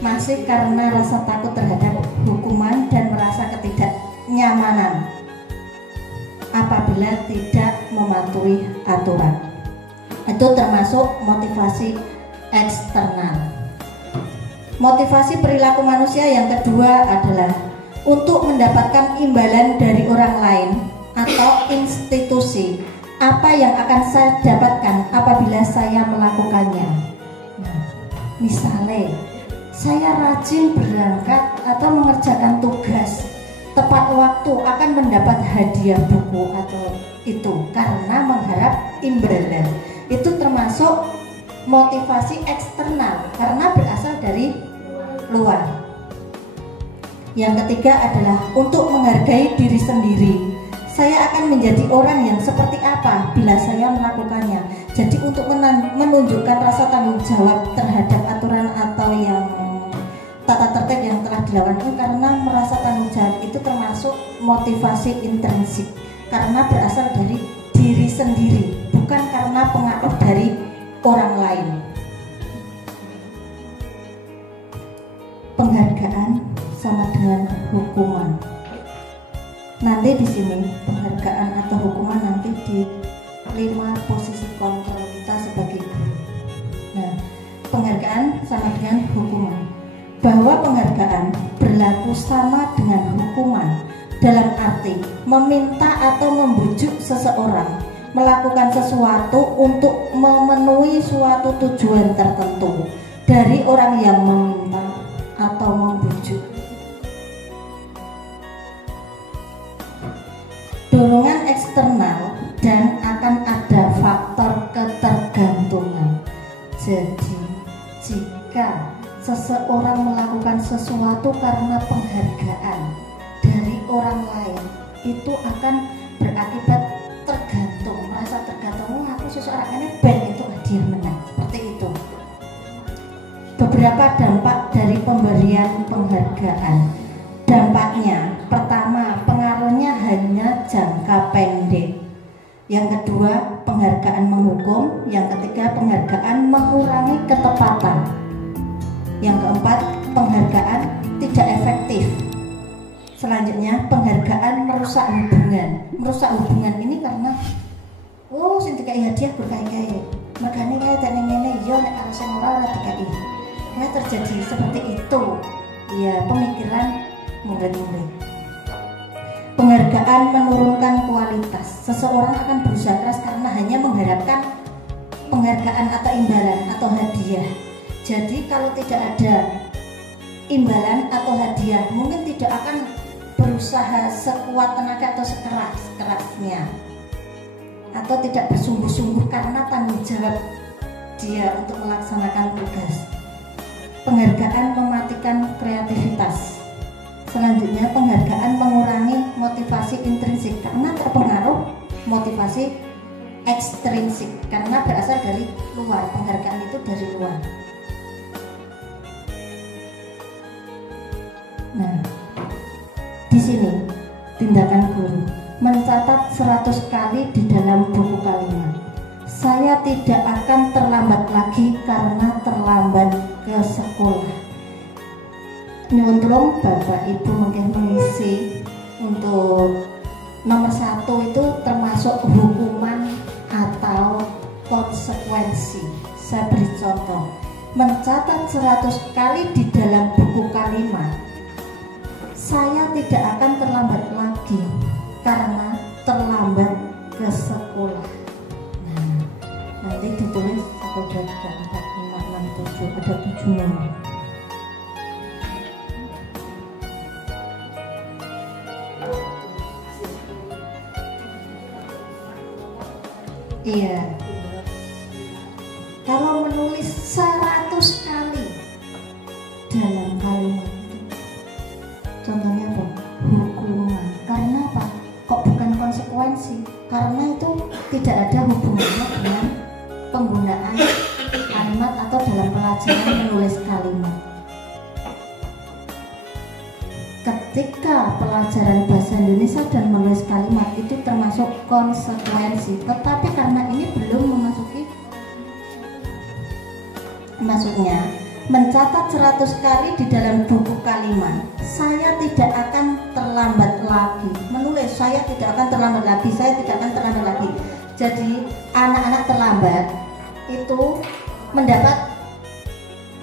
Masih karena rasa takut terhadap hukuman dan merasa ketidaknyamanan apabila tidak mematuhi aturan. Itu termasuk motivasi eksternal. Motivasi perilaku manusia yang kedua adalah untuk mendapatkan imbalan dari orang lain atau institusi. Apa yang akan saya dapatkan apabila saya melakukannya? Misalnya, saya rajin berangkat atau mengerjakan tugas tepat waktu akan mendapat hadiah buku atau itu karena mengharap imbalan. Itu termasuk motivasi eksternal karena berasal dari luar. Yang ketiga adalah untuk menghargai diri sendiri. Saya akan menjadi orang yang seperti apa bila saya melakukannya. Jadi untuk menunjukkan rasa tanggung jawab terhadap aturan atau yang tata tertib yang telah dilakukan itu karena merasa tanggung jawab itu termasuk motivasi intrinsik karena berasal dari diri sendiri, bukan karena pengaruh dari orang lain. Penghargaan sama dengan hukuman. Nanti di sini penghargaan atau hukuman nanti di 5 posisi kontrol kita sebagai guru. Nah, penghargaan sama dengan hukuman. Bahwa penghargaan berlaku sama dengan hukuman dalam arti meminta atau membujuk seseorang melakukan sesuatu untuk memenuhi suatu tujuan tertentu dari orang yang meminta atau membujuk. Dorongan eksternal dan akan ada faktor ketergantungan. Jadi, jika seseorang melakukan sesuatu karena penghargaan dari orang lain, itu akan berakibat tergantung, merasa tergantung. Aku seseorang ini ben itu hadiah menang, seperti itu. Beberapa dampak dari pemberian penghargaan. Dampaknya, pertama, pengaruhnya hanya jangka pendek. Yang kedua, penghargaan menghukum. Yang ketiga, penghargaan mengurangi ketepatan. Yang keempat, penghargaan tidak efektif. Selanjutnya, penghargaan merusak hubungan. Merusak hubungan ini karena sing dikai hadiah berkali-kali. Makanya kayak tak ngene yo nek karo sing ora dikai. Nah, terjadi seperti itu. Ya, pemikiran murid-murid. Penghargaan menurunkan kualitas. Seseorang akan berusaha keras karena hanya mengharapkan penghargaan atau imbalan atau hadiah. Jadi kalau tidak ada imbalan atau hadiah, mungkin tidak akan berusaha sekuat tenaga atau sekeras-kerasnya, atau tidak bersungguh-sungguh karena tanggung jawab dia untuk melaksanakan tugas. Penghargaan mematikan kreativitas. Selanjutnya, penghargaan mengurangi motivasi intrinsik karena terpengaruh motivasi ekstrinsik karena berasal dari luar. Penghargaan itu dari luar. Nah, di sini tindakan guru mencatat 100 kali di dalam buku kalimat. Saya tidak akan terlambat lagi karena terlambat ke sekolah. Nyuwun tulung Bapak Ibu mungkin mengisi untuk nomor 1 itu termasuk hukuman atau konsekuensi. Saya beri contoh, mencatat 100 kali di dalam buku kalimat. Saya tidak akan terlambat lagi karena terlambat ke sekolah. Nah, nanti ditulis 1, 2, 3, 4, 5, 6, 7, ada 7 nomor. Iya. Kalau menulis 100 kali dalam kalimat itu, contohnya apa? Hukuman. Karena apa? Kok bukan konsekuensi? Karena itu tidak ada hubungannya dengan penggunaan kalimat atau dalam pelajaran menulis kalimat. Ketika pelajaran bahasa Indonesia dan menulis kalimat itu termasuk konsekuensi, tetapi karena ini belum memasuki, maksudnya mencatat 100 kali di dalam buku kalimat. Saya tidak akan terlambat lagi menulis. Saya tidak akan terlambat lagi. Saya tidak akan terlambat lagi. Jadi anak-anak terlambat itu mendapat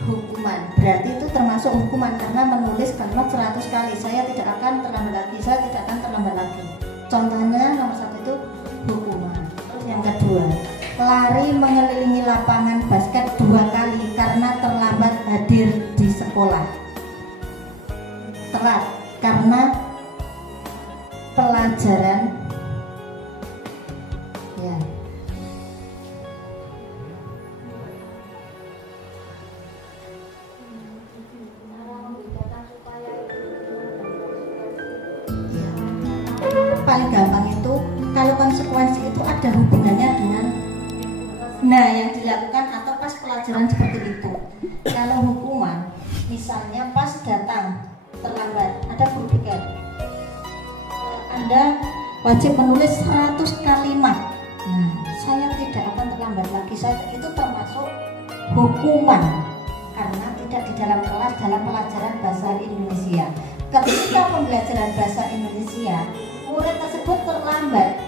hukuman, berarti itu termasuk hukuman karena menulis kalimat 100 kali. Saya tidak akan terlambat lagi, saya tidak akan terlambat lagi. Contohnya nomor 1 itu hukuman. Terus yang kedua, lari mengelilingi lapangan basket 2 kali karena terlambat hadir di sekolah. Telat karena pelajaran ya. Paling gampang itu kalau konsekuensi itu ada hubungannya dengan yang dilakukan atau pas pelajaran seperti itu. Kalau hukuman misalnya pas datang terlambat, ada guru piket, Anda wajib menulis 100 kalimat. Saya tidak akan terlambat lagi. Itu termasuk hukuman karena tidak di dalam kelas dalam pelajaran bahasa Indonesia. Ketika pembelajaran bahasa Indonesia, murid tersebut terlambat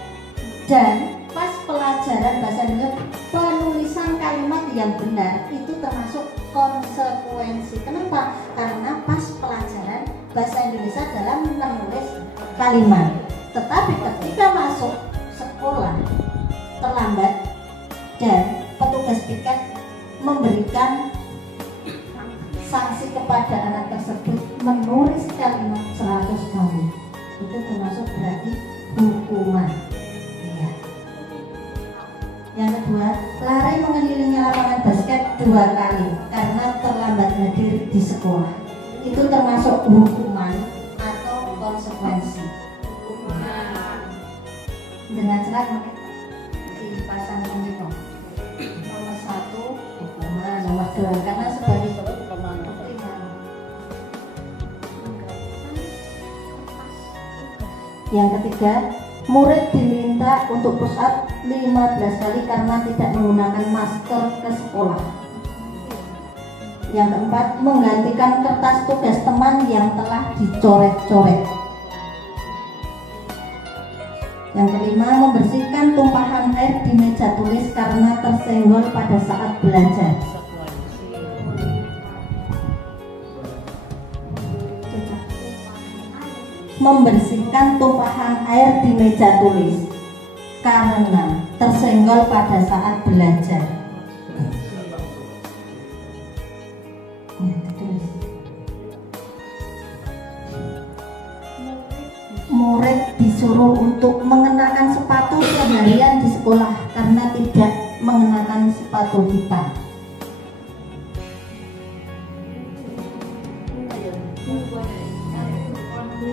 dan pas pelajaran bahasa Indonesia penulisan kalimat yang benar itu termasuk konsekuensi. Kenapa? Karena pas pelajaran bahasa Indonesia dalam menulis kalimat. Tetapi ketika masuk sekolah terlambat dan petugas piket memberikan sanksi kepada anak tersebut menulis kalimat 100 kali, itu termasuk berarti hukuman. Ya. Yang kedua, lari mengelilingi lapangan basket 2 kali karena terlambat hadir di sekolah, itu termasuk hukuman atau konsekuensi. Dengan jelas dipasangkan itu nomor 1 hukuman, nomor 2 karena sebagai bukti. Yang ketiga, murid diminta untuk push up 15 kali karena tidak menggunakan masker ke sekolah. Yang keempat, menggantikan kertas tugas teman yang telah dicoret-coret. Yang kelima, membersihkan tumpahan air di meja tulis karena tersenggol pada saat belajar. Membersihkan tumpahan air di meja tulis karena tersenggol pada saat belajar. Murid disuruh untuk mengenakan sepatu seharian di sekolah karena tidak mengenakan sepatu hitam.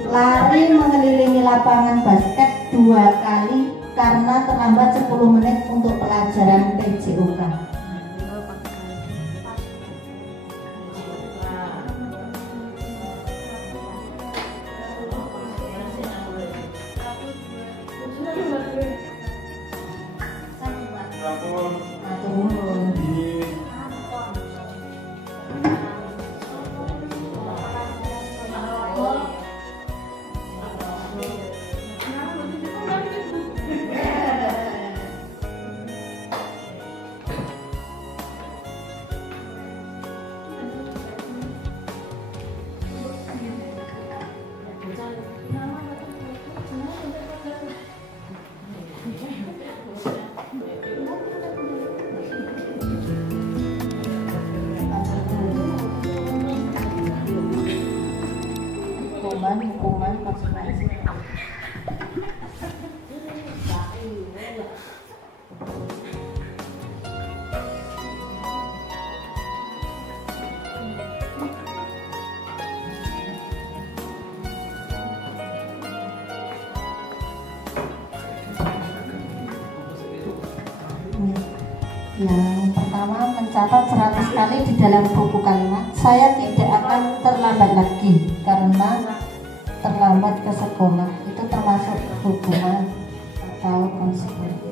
Lari mengelilingi lapangan basket 2 kali karena terlambat 10 menit untuk pelajaran PJOK. Hukuman konsekuensi. Yang pertama, mencatat 100 kali di dalam buku kalimat saya tidak akan terlambat lagi karena terlambat ke sekolah, itu termasuk hukuman atau konsekuensi.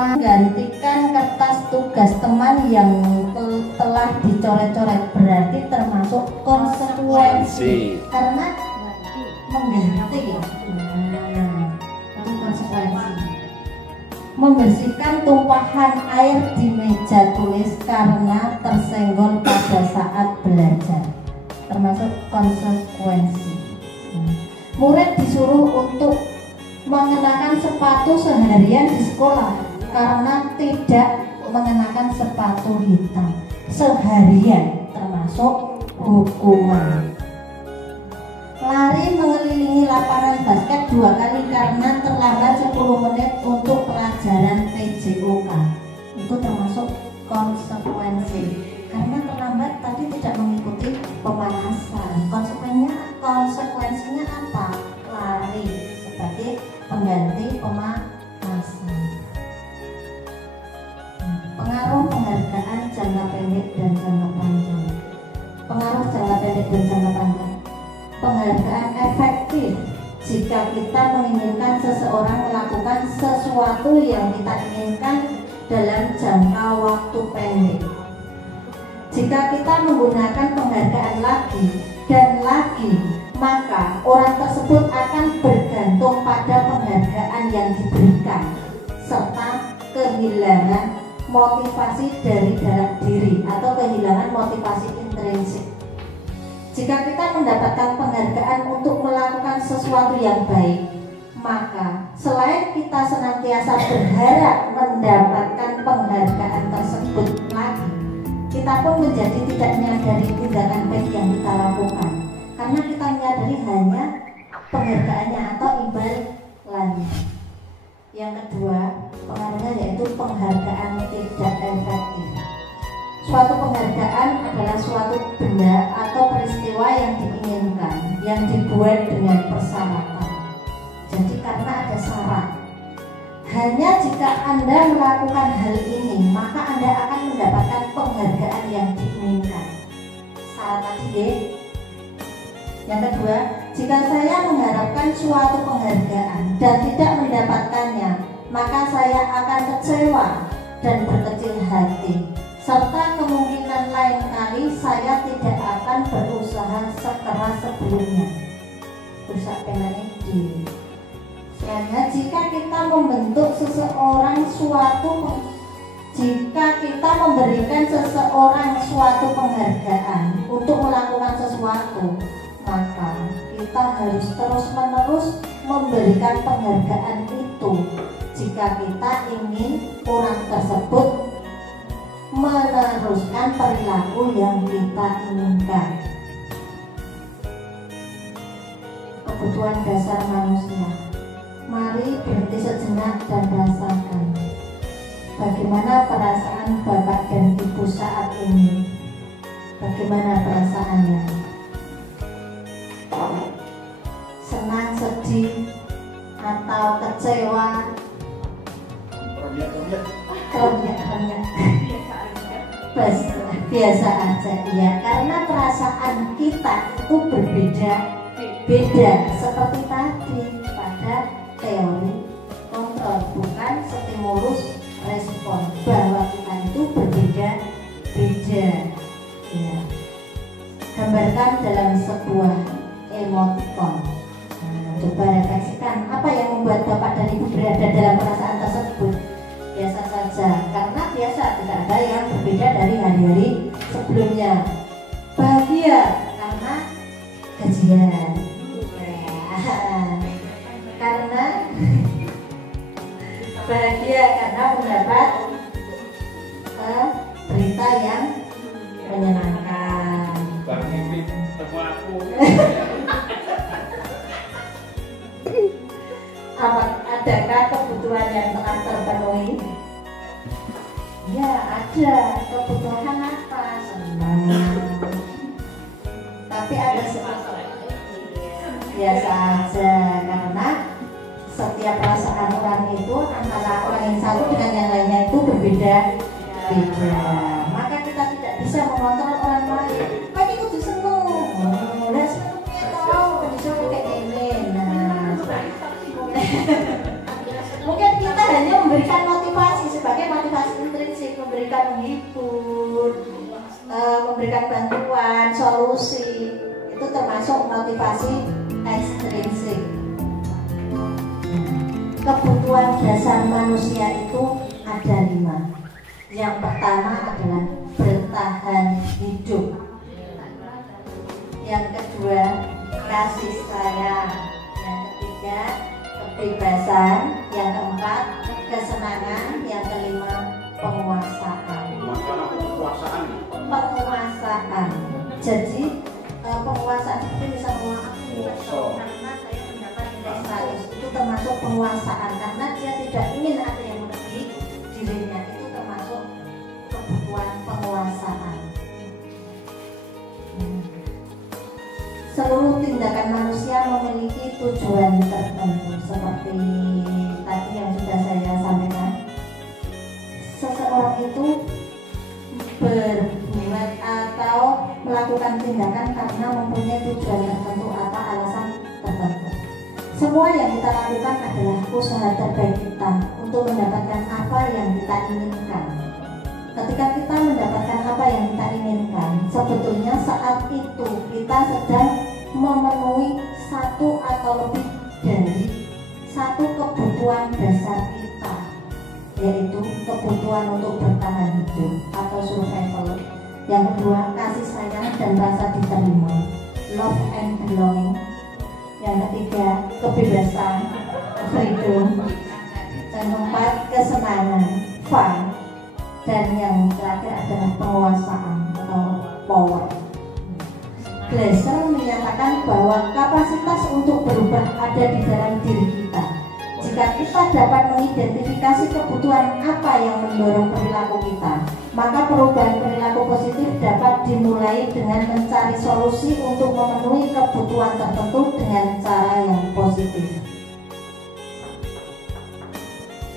Menggantikan kertas tugas teman yang telah dicoret-coret berarti termasuk konsekuensi karena mengganti. Itu konsekuensi. Membersihkan tumpahan air di meja tulis karena tersenggol pada saat belajar termasuk konsekuensi. Murid disuruh untuk mengenakan sepatu seharian di sekolah karena tidak mengenakan sepatu hitam seharian termasuk hukuman. Lari mengelilingi lapangan basket 2 kali karena terlambat 10 menit untuk pelajaran PJOK, itu termasuk konsekuensi karena terlambat tadi tadi tidak mengikuti pemanasan. Konsekuensinya apa? Lari sebagai pengganti pemanasan. Pengaruh penghargaan jangka pendek dan jangka panjang. Pengaruh jangka pendek dan jangka panjang. Penghargaan efektif jika kita menginginkan seseorang melakukan sesuatu yang kita inginkan dalam jangka waktu pendek. Jika kita menggunakan penghargaan lagi dan lagi, maka orang tersebut akan bergantung pada penghargaan yang diberikan serta kehilangan motivasi dari dalam diri atau kehilangan motivasi intrinsik. Jika kita mendapatkan penghargaan untuk melakukan sesuatu yang baik, maka selain kita senantiasa berharap mendapatkan penghargaan tersebut lagi, kita pun menjadi tidak menyadari tindakan baik yang kita lakukan, karena kita menyadari hanya penghargaannya atau imbalannya. Yang kedua, pengaruhnya yaitu penghargaan tidak efektif. Suatu penghargaan adalah suatu benda atau peristiwa yang diinginkan, yang dibuat dengan persyaratan. Jadi karena ada syarat. Hanya jika Anda melakukan hal ini, maka Anda akan mendapatkan penghargaan yang diinginkan. Syarat tadi ya. Yang kedua, jika saya mengharapkan suatu penghargaan dan tidak mendapatkannya, maka saya akan kecewa dan berkecil hati, serta kemungkinan lain kali saya tidak akan berusaha sekeras sebelumnya. Rusak penanya di. Selanjutnya, jika kita membentuk seseorang jika kita memberikan seseorang suatu penghargaan untuk melakukan sesuatu, maka kita harus terus-menerus memberikan penghargaan itu jika kita ingin orang tersebut meneruskan perilaku yang kita inginkan. Kebutuhan dasar manusia. Mari berhenti sejenak dan rasakan bagaimana perasaan Bapak dan Ibu saat ini. Bagaimana perasaannya? Senang, sedih, atau kecewa? Biasa aja ya, karena perasaan kita itu berbeda seperti tadi pada teori kontrol, bukan stimulus respon, bahwa kita itu berbeda-beda ya. Gambarkan dalam sebuah emoticon. Coba refleksikan apa yang membuat Bapak dan Ibu berada dalam perasaan tersebut. Biasa saja, karena biasa, tidak ada yang berbeda dari hari-hari sebelumnya. Bahagia karena gajian, karena bahagia karena mendapat berita yang menyenangkan. Adakah kebutuhan yang telah terpenuhi? Ya, ada. Kebutuhan apa? Senang. Tapi ada biasa aja, karena setiap perasaan orang itu antara orang yang satu dengan yang lainnya itu berbeda-beda. Maka kita tidak bisa mengontrol orang lain. Kan itu diseneng. Udah senengnya tahu disuruh kayak gini. Mungkin kita hanya memberikan motivasi sebagai motivasi intrinsik, memberikan menghibur, memberikan bantuan, solusi, itu termasuk motivasi ekstrinsik. Kebutuhan dasar manusia itu ada 5. Yang pertama adalah bertahan hidup. Yang kedua, kasih sayang. Yang ketiga, kebebasan. Yang keempat, kesenangan. Yang kelima, penguasaan. Penguasaan. Jadi penguasaan itu bisa menguasai karena saya mendapat nilai 100. Itu termasuk penguasaan, karena dia tidak ingin ada yang melebihi dirinya. Itu termasuk kebutuhan penguasaan. tindakan manusia memiliki tujuan tertentu seperti tadi yang sudah saya sampaikan. Seseorang itu berbuat atau melakukan tindakan karena mempunyai tujuan tertentu atau alasan tertentu. Semua yang kita lakukan adalah usaha terbaik kita untuk mendapatkan apa yang kita inginkan. Ketika kita mendapatkan apa yang kita inginkan, sebetulnya saat itu kita sedang memenuhi satu atau lebih dari satu kebutuhan dasar kita, yaitu kebutuhan untuk bertahan hidup atau survival. Yang kedua, kasih sayang dan rasa diterima, love and belonging. Yang ketiga, kebebasan, freedom. Yang keempat, kesenangan, fun. Dan yang terakhir adalah penguasaan atau power. Glaser menyatakan bahwa kapasitas untuk berubah ada di dalam diri kita. Jika kita dapat mengidentifikasi kebutuhan apa yang mendorong perilaku kita, maka perubahan perilaku positif dapat dimulai dengan mencari solusi untuk memenuhi kebutuhan tertentu dengan cara yang positif.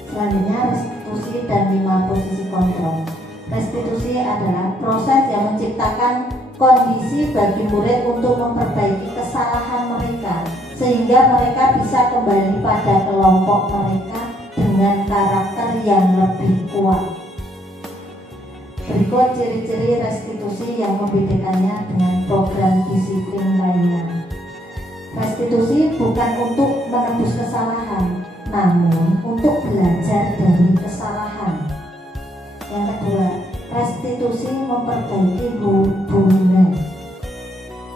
Selanjutnya, restitusi dan 5 posisi kontrol. Restitusi adalah proses yang menciptakan kondisi bagi murid untuk memperbaiki kesalahan mereka sehingga mereka bisa kembali pada kelompok mereka dengan karakter yang lebih kuat. Berikut ciri-ciri restitusi yang membedakannya dengan program disiplin lainnya. Restitusi bukan untuk menebus kesalahan, namun untuk belajar dari kesalahan. Yang kedua, restitusi memperbaiki hubungan.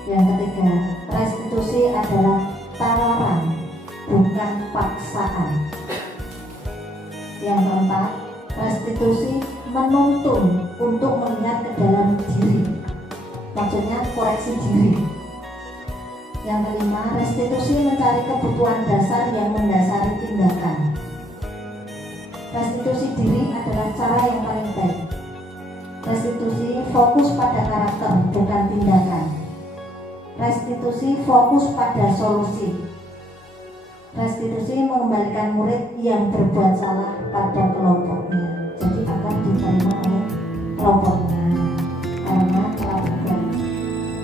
Yang ketiga, restitusi adalah tawaran, bukan paksaan. Yang keempat, restitusi menuntun untuk melihat ke dalam diri, maksudnya koreksi diri. Yang kelima, restitusi mencari kebutuhan dasar yang mendasari tindakan. Restitusi diri adalah cara yang paling baik. Restitusi fokus pada karakter, bukan tindakan. Restitusi fokus pada solusi. Restitusi mengembalikan murid yang berbuat salah pada kelompoknya, jadi akan diterima oleh kelompoknya karena telah berbuat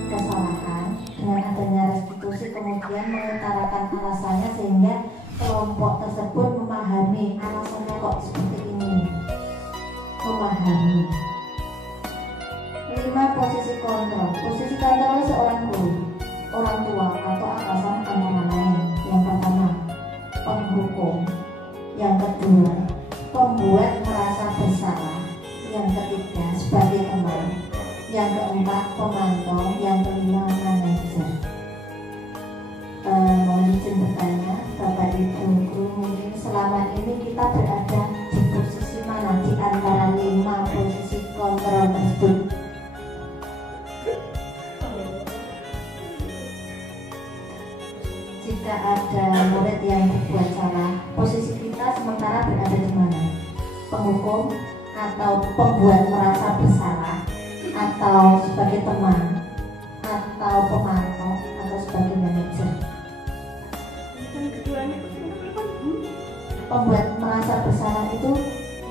kesalahan. Dengan adanya restitusi kemudian mengutarakan alasannya sehingga kelompok tersebut memahami alasannya kok seperti ini, memahami. 5 posisi kontrol. Posisi kontrol seorang guru, orang tua atau atasan antara lain. Yang pertama, penghukum. Yang kedua, pembuat merasa bersalah. Yang ketiga, sebagai teman. Yang keempat, pemantau. Yang kelima, manajer. Mohon izin bertanya, Bapak Ibu guru, mungkin selama ini kita berada di posisi mana di antara 5 posisi kontrol tersebut? Jika ada murid yang berbuat salah, posisi kita sementara berada di mana? Penghukum atau pembuat merasa bersalah, atau sebagai teman, atau pemantau, atau sebagai manajer? Pembuat merasa bersalah itu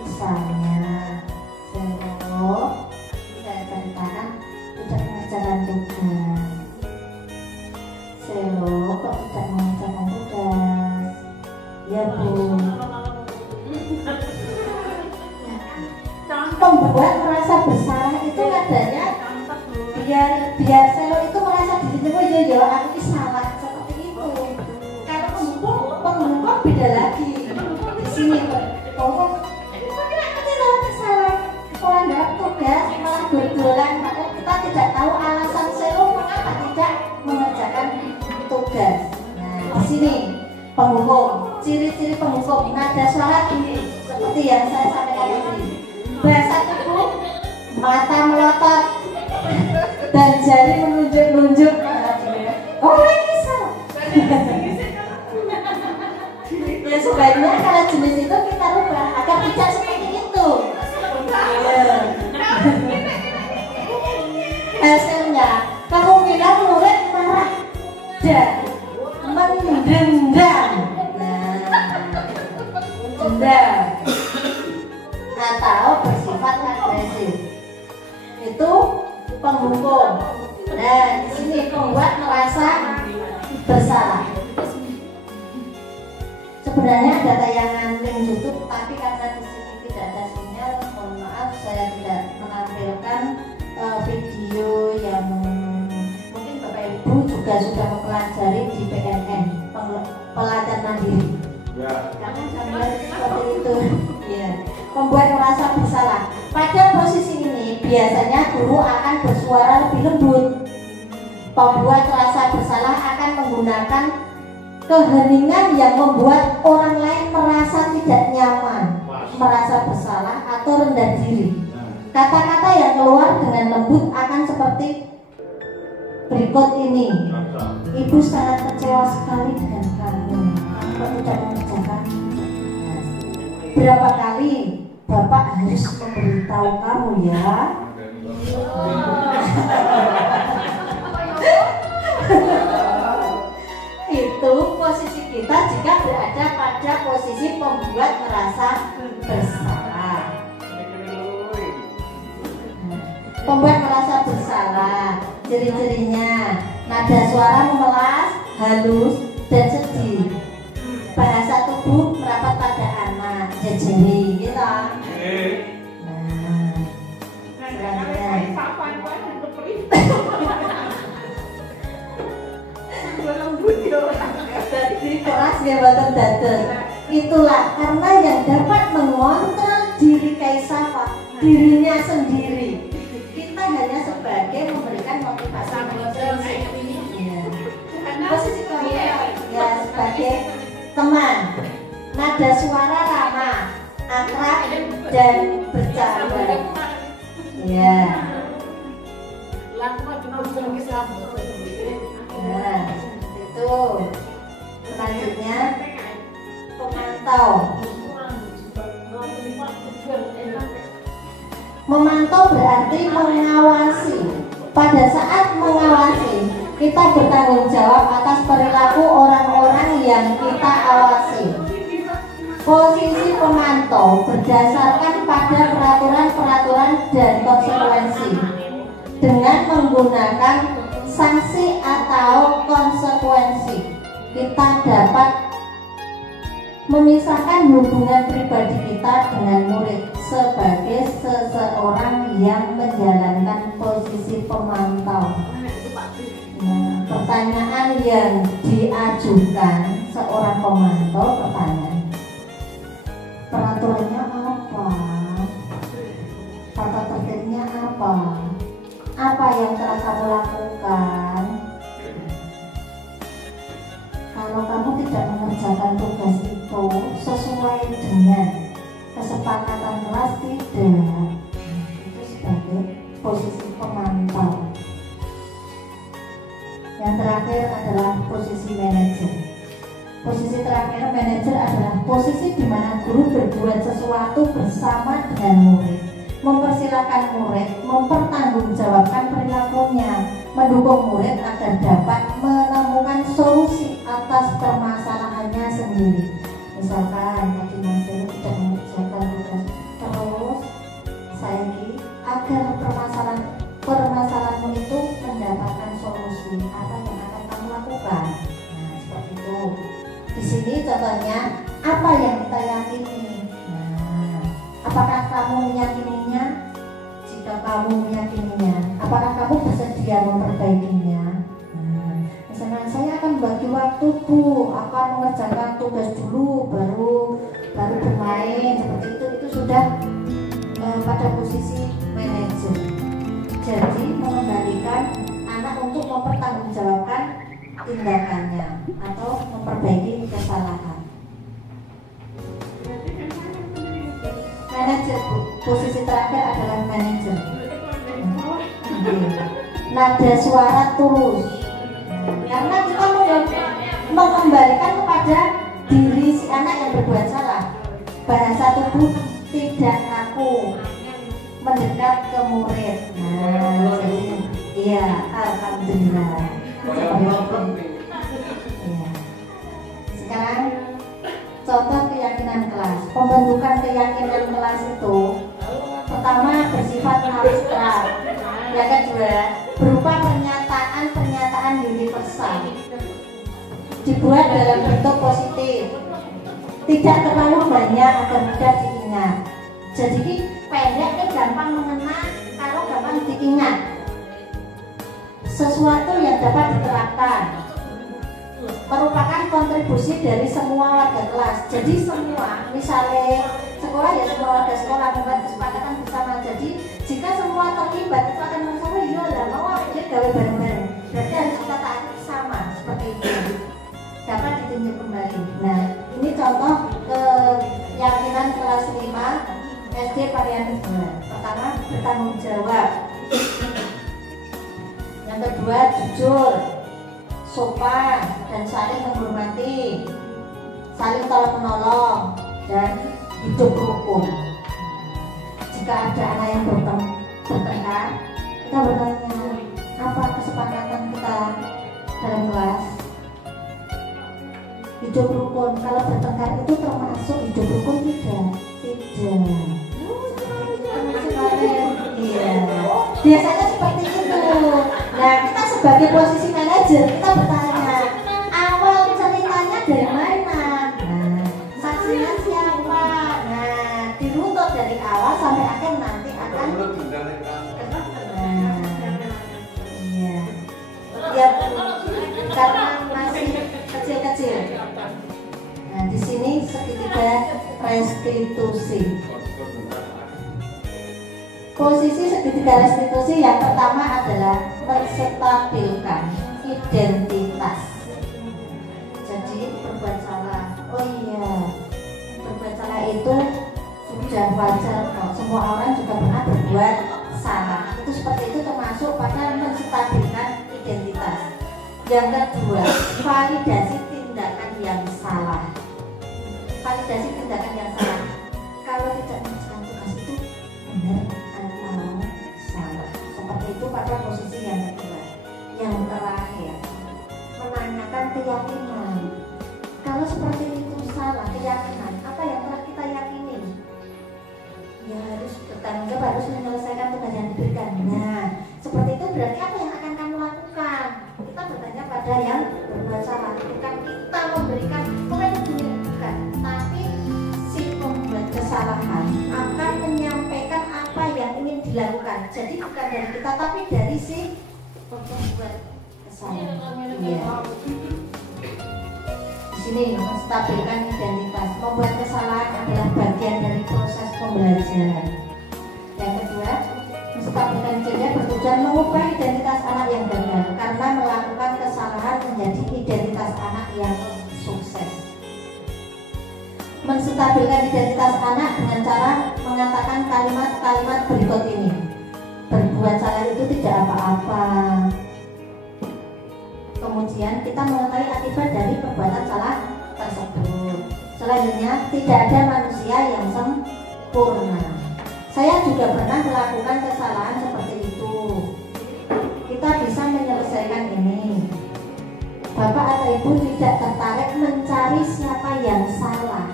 misalnya saya ceritakan tidak mengerjakan tugas. Kok tidak mengerjakan tugas? Ya Bu. Pembuat merasa bersalah itu adanya biar Selo itu merasa dirinya ya aku ini salah seperti itu. Kalau penghukum beda lagi. Di sini penghukum kita salah, sekolah dalam tugas malah berdolan, padahal kita tidak tahu alasan Selo mengapa tidak mengerjakan tugas. Nah, di sini penghukum, ciri-ciri penghukum, nada suara ini seperti yang saya sampaikan tadi. Bahasa tubuh, mata melotot, dan jari menunjuk-nunjuk. Oh, ini salah. Ya sebaiknya kalau jenis itu kita rubah agar tidak seperti itu. Hasilnya kemungkinan murid marah dan hukum. Nah, di sini pembuat merasa bersalah. Sebenarnya ada tayangan link YouTube, tapi karena di sini tidak ada sinyal, mohon maaf saya tidak menampilkan video yang mungkin Bapak Ibu juga sudah mempelajari di PNN, pelajar mandiri. Jangan sampai seperti itu. Ya. Membuat merasa bersalah. Pada posisi ini biasanya guru akan bersuara lebih lembut. Pembuat merasa bersalah akan menggunakan keheningan yang membuat orang lain merasa tidak nyaman, merasa bersalah atau rendah diri. Kata-kata yang keluar dengan lembut akan seperti berikut ini. Ibu sangat kecewa sekali dengan kamu. Kamu tidak mengerjakan. Berapa kali Bapak harus memberitahu kamu ya? Itu posisi kita jika berada pada posisi pembuat merasa bersalah. Pembuat merasa bersalah, ciri-cirinya nada suara memelas, halus, dan sedih. Bahasa tubuh merapat pada anak, jejeri, gitu. Nah, jadi keras ya badan dader. Itulah karena yang dapat mengontrol diri Kaisapa, dirinya sendiri. Kita hanya sebagai memberikan motivasi. Posisi kamu ya sebagai teman. Nada suara ramah, akrab dan bercanda. Ya. Nah, itu selanjutnya pemantau. Memantau berarti mengawasi. Pada saat mengawasi, kita bertanggung jawab atas perilaku orang-orang yang kita awasi. Posisi pemantau berdasarkan pada peraturan-peraturan dan konsekuensi. Dengan menggunakan sanksi atau konsekuensi, kita dapat memisahkan hubungan pribadi kita dengan murid sebagai seseorang yang menjalankan posisi pemantau. Nah, pertanyaan yang diajukan seorang pemantau, pertanyaan, peraturannya apa? Tata tertibnya apa? Apa yang telah kamu lakukan? Kalau kamu tidak mengerjakan tugas itu sesuai dengan kesepakatan kelas, tidak. Itu sebagai posisi pemantau. Yang terakhir adalah posisi manajer. Posisi terakhir manajer adalah posisi di mana guru berbuat sesuatu bersama dengan murid, mempersilahkan murid mempertanggungjawabkan perilakunya, mendukung murid agar dapat menemukan solusi atas permasalahannya sendiri. Misalkan tadi Mas Dewi tidak mengerjakan tugas, terus saya ingin agar permasalahanmu itu mendapatkan solusi, apa yang akan kamu lakukan? Nah, seperti itu. Di sini contohnya apa yang kita yakini. Nah, apakah kamu meyakininya? Jika kamu meyakininya, apakah kamu bersedia memperbaikinya? Nah, misalnya saya akan bagi waktu Bu, akan mengerjakan tugas dulu, baru bermain, seperti itu sudah pada posisi manajer. Jadi mengembalikan anak untuk mempertanggungjawabkan tindakannya atau memperbaiki kesalahan. Manajer, posisi terakhir adalah manajer. Nada suara tulus. Karena kita mengembalikan kepada diri si anak yang berbuat salah. Bahasa tubuh tidak kaku, mendekat ke murid. Nah, jadi iya, alhamdulillah. Ya. Sekarang contoh keyakinan kelas. Pembentukan keyakinan kelas itu pertama bersifat abstrak. Yang kedua, berupa pernyataan universal, dibuat dalam bentuk positif, tidak terlalu banyak agar mudah diingat. Jadi pendek itu gampang mengena, kalau gampang diingat, sesuatu yang dapat diterapkan, merupakan kontribusi dari semua warga kelas. Jadi semua, misalnya sekolah ya semua warga sekolah membuat kesepakatan bersama. Jadi jika semua terlibat itu akan merasa iya lah mau jadi gawe bareng-bareng. Berarti harus kita taati sama seperti itu. Dapat ditinjau kembali. Nah, ini contoh keyakinan kelas 5 SD varian 2. Pertama, bertanggung jawab. Yang kedua, jujur, sopan, dan saling menghormati, saling tolong menolong, dan hidup rukun. Jika ada anak yang bertengkar, kita bertanya, apa kesepakatan kita dalam kelas? Hidup rukun. Kalau bertengkar itu termasuk hidup rukun tidak? Tidak. Iya. Biasanya seperti itu. Nah, kita sebagai posisi manajer kita bertanya, awal ceritanya dari mana? Nah, saksinya siapa? Nah, diruntut dari awal sampai akhir nanti akan. Iya. Ya, karena masih kecil-kecil. Nah, di sini segitiga restitusi. Posisi segitiga restitusi yang pertama adalah menstabilkan identitas. Jadi berbuat salah. Oh iya, berbuat salah itu sudah wajar kok. Semua orang juga pernah berbuat salah. Itu seperti itu termasuk pada menstabilkan identitas. Yang kedua, validasi tindakan yang salah. Validasi tindakan yang salah. Kalau tidak mengerjakan tugas itu benar atau salah. Seperti itu pada posisi yang kedua. Yang terakhir, menanyakan keyakinan. Kalau seperti itu salah keyakinan, apa yang telah kita yakini? Ya harus bertanggung jawab, harus menyelesaikan tugas yang diberikan. Nah, seperti itu berarti apa yang akan kamu lakukan? Kita bertanya pada yang berbuat salah, bukan kita memberikan bukan, tapi si pembuat kesalahan akan menyampaikan apa yang ingin dilakukan. Jadi bukan dari kita, tapi dari si pembuat kesalahan. Iya. Di sini menstabilkan identitas. Membuat kesalahan adalah bagian dari proses pembelajaran. Yang kedua, menstabilkan identitas bertujuan mengubah identitas anak yang gagal karena melakukan kesalahan menjadi identitas anak yang sukses. Menstabilkan identitas anak dengan cara mengatakan kalimat-kalimat berikut ini. Berbuat salah itu tidak apa-apa. Kemudian kita mengetahui akibat dari perbuatan salah tersebut. Selanjutnya, tidak ada manusia yang sempurna. Saya juga pernah melakukan kesalahan seperti itu. Kita bisa menyelesaikan ini. Bapak atau Ibu tidak tertarik mencari siapa yang salah,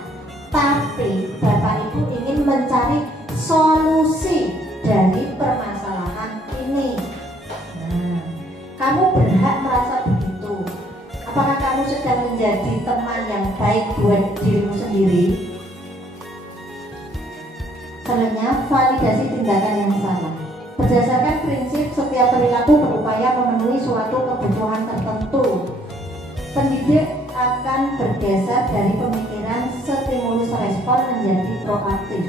tapi Bapak Ibu ingin mencari solusi dari permasalahan ini. Nah, kamu berhak merasa begitu. Apakah kamu sedang menjadi teman yang baik buat dirimu sendiri? Selanjutnya, validasi tindakan yang salah. Berdasarkan prinsip setiap perilaku berupaya memenuhi suatu kebutuhan tertentu, pendidik akan bergeser dari pemikiran stimulus respon menjadi proaktif.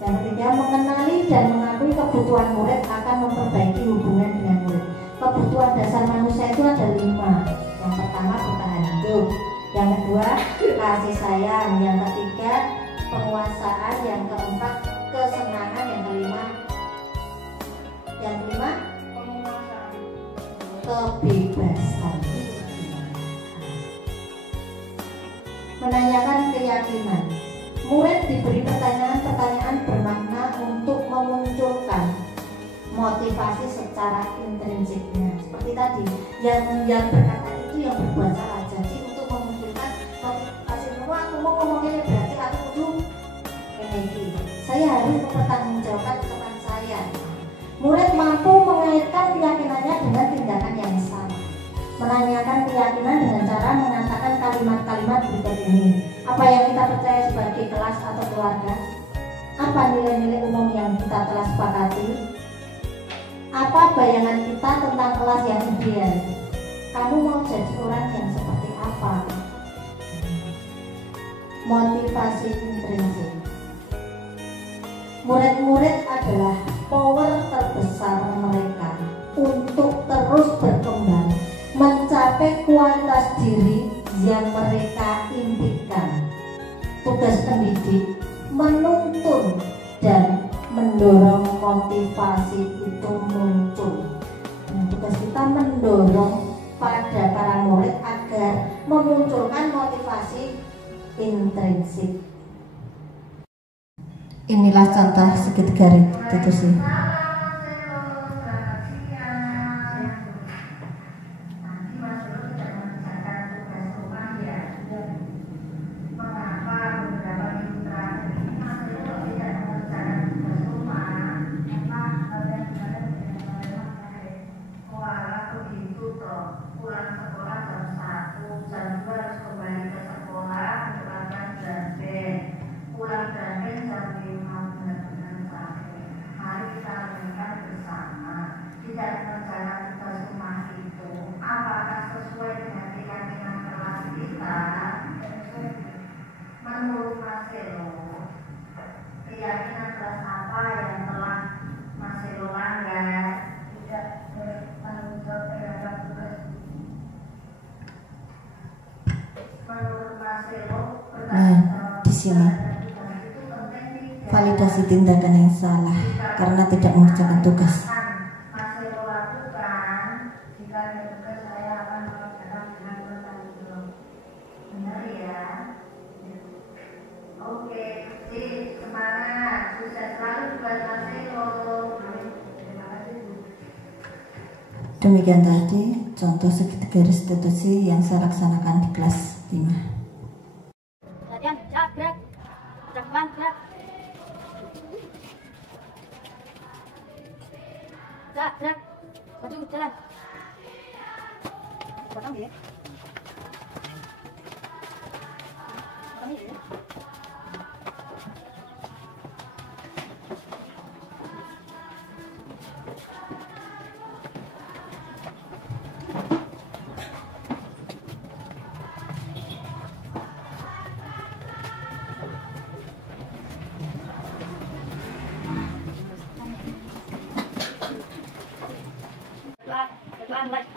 Yang ketiga, mengenali dan mengakui kebutuhan murid akan memperbaiki hubungan dengan murid. Kebutuhan dasar manusia itu ada 5. Yang pertama, bertahan hidup. Yang kedua, kasih sayang. Yang ketiga, penguasaan. Yang keempat, kesenangan. Yang kelima, kebebasan. Menanyakan keyakinan. Murid diberi pertanyaan-pertanyaan bermakna untuk memunculkan motivasi secara intrinsiknya. Seperti tadi, yang berkata itu yang berbuat salah. Jadi untuk memunculkan motivasi, aku mau ngomongin berarti aku kudu ini. Saya harus mempertanggungjawabkan ucapan saya. Murid mampu mengaitkan keyakinannya dengan tindakan yang sama. Menanyakan keyakinan dengan cara mengatakan kalimat-kalimat berikut ini. Apa yang kita percaya sebagai kelas atau keluarga? Apa nilai-nilai umum yang kita telah sepakati? Apa bayangan kita tentang kelas yang ideal? Kamu mau jadi orang yang seperti apa? Motivasi intrinsik. Murid-murid adalah power terbesar mereka untuk terus berkembang, mencapai kualitas diri yang mereka impikan. Tugas pendidik menuntun dan mendorong motivasi itu muncul. Tugas kita mendorong pada para murid agar memunculkan motivasi intrinsik. Inilah contoh segitiga restitusi. Nah, di sini validasi tindakan yang salah karena tidak mengerjakan tugas. Demikian tadi contoh segitiga restitusi yang saya laksanakan di kelas 5. Latihan, gerak, gerak, gerak. Gerak, maju, jalan. Potong ya. Potong ya.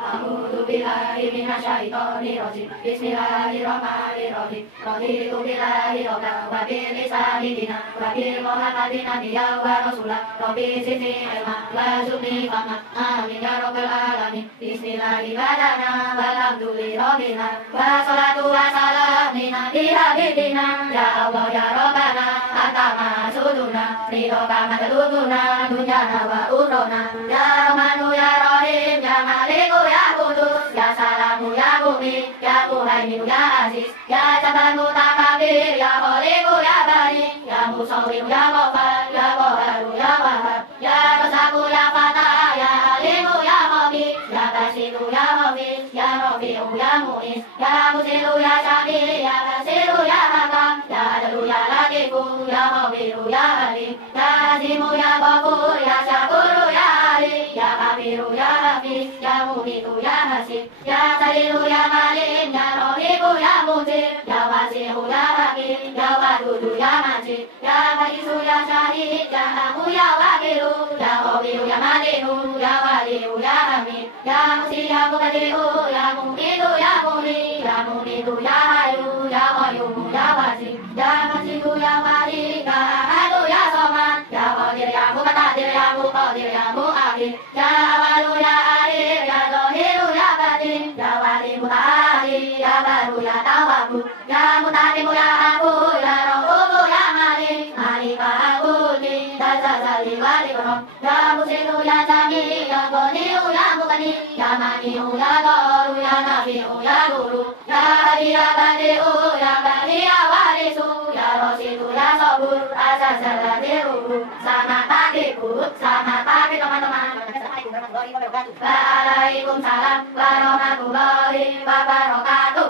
A'udzu billahi minasyaitonir rajim. Bismillahirrahmanirrahim. Raditu billahi rabban wa bil islami dinan wa bil muhammadin nabiyyan wa rasulan. Rabbi zidni ilman warzuqni fahman. Amin ya rabbal alamin. Bismillahirrahmanirrahim. Walhamdulillahi wa salatu wa salam nabi habibina ya Allah ya Rabbana atama suduna ridho kama daluguna dunyana wa urona ya Rahmanu ya Rahim ya Maliku ya Kudus ya Salamu ya Mu'min ya Muhaimin ya Aziz ya Jabbar Mutakabir ya Khaliqu ya Bari ya Musawwir ya Ghaffar ya Qahhar ya Wahhab ya Razzaq ya Fatah ya Alimu ya Mughith ya Basiru ya Hafiz ya Rafi'u ya Mu'in ya Musilu ya Syafii ya Basiru ya Hakam ya Adalu ya Latifu ya Khabiru ya Alim ya Azimu ya Ghafur ya Syakuru ya Ali ya Kabiru ya Hafiz ya Muhitu ya Hasib ya Salilu ya Malim ya Rohibu ya Mutir ya Wasihu ya Hakim ya Wadudu ya Majid ya Baisu ya Syahid ya Amu ya Wakilu ya Qawiyu ya Malihu ya Waliyu ya Hamid ya Musi ya Mubadi'u ya Mumitu ya Muli ya Mumitu ya Hayu ya Qayyum ya Wajib ya Majidu ya Wali ya Ahadu ya Somad ya Qadir ya Muqtadir ya Muqadir ya Mu'akhir ya Awalu ya Akhir ya Zahiru ya Batin ya Wali Mutahari ya Baru ya Tawabud ya Mutadimu ya Abu ya Rahubu ya Malik Malika Abudi ya Zazali Wali Korom ya Musilu ya Jami ya Goniu ya Mukani ya Maniu ya Goru ya Nafiu ya Guru ya Hadi ya Badiu ya Badi ya Warisu ya Rosidu ya sobur, asa saladiru. Selamat pagi Bu, selamat pagi teman-teman. Waalaikumsalam warahmatullahi wabarakatuh.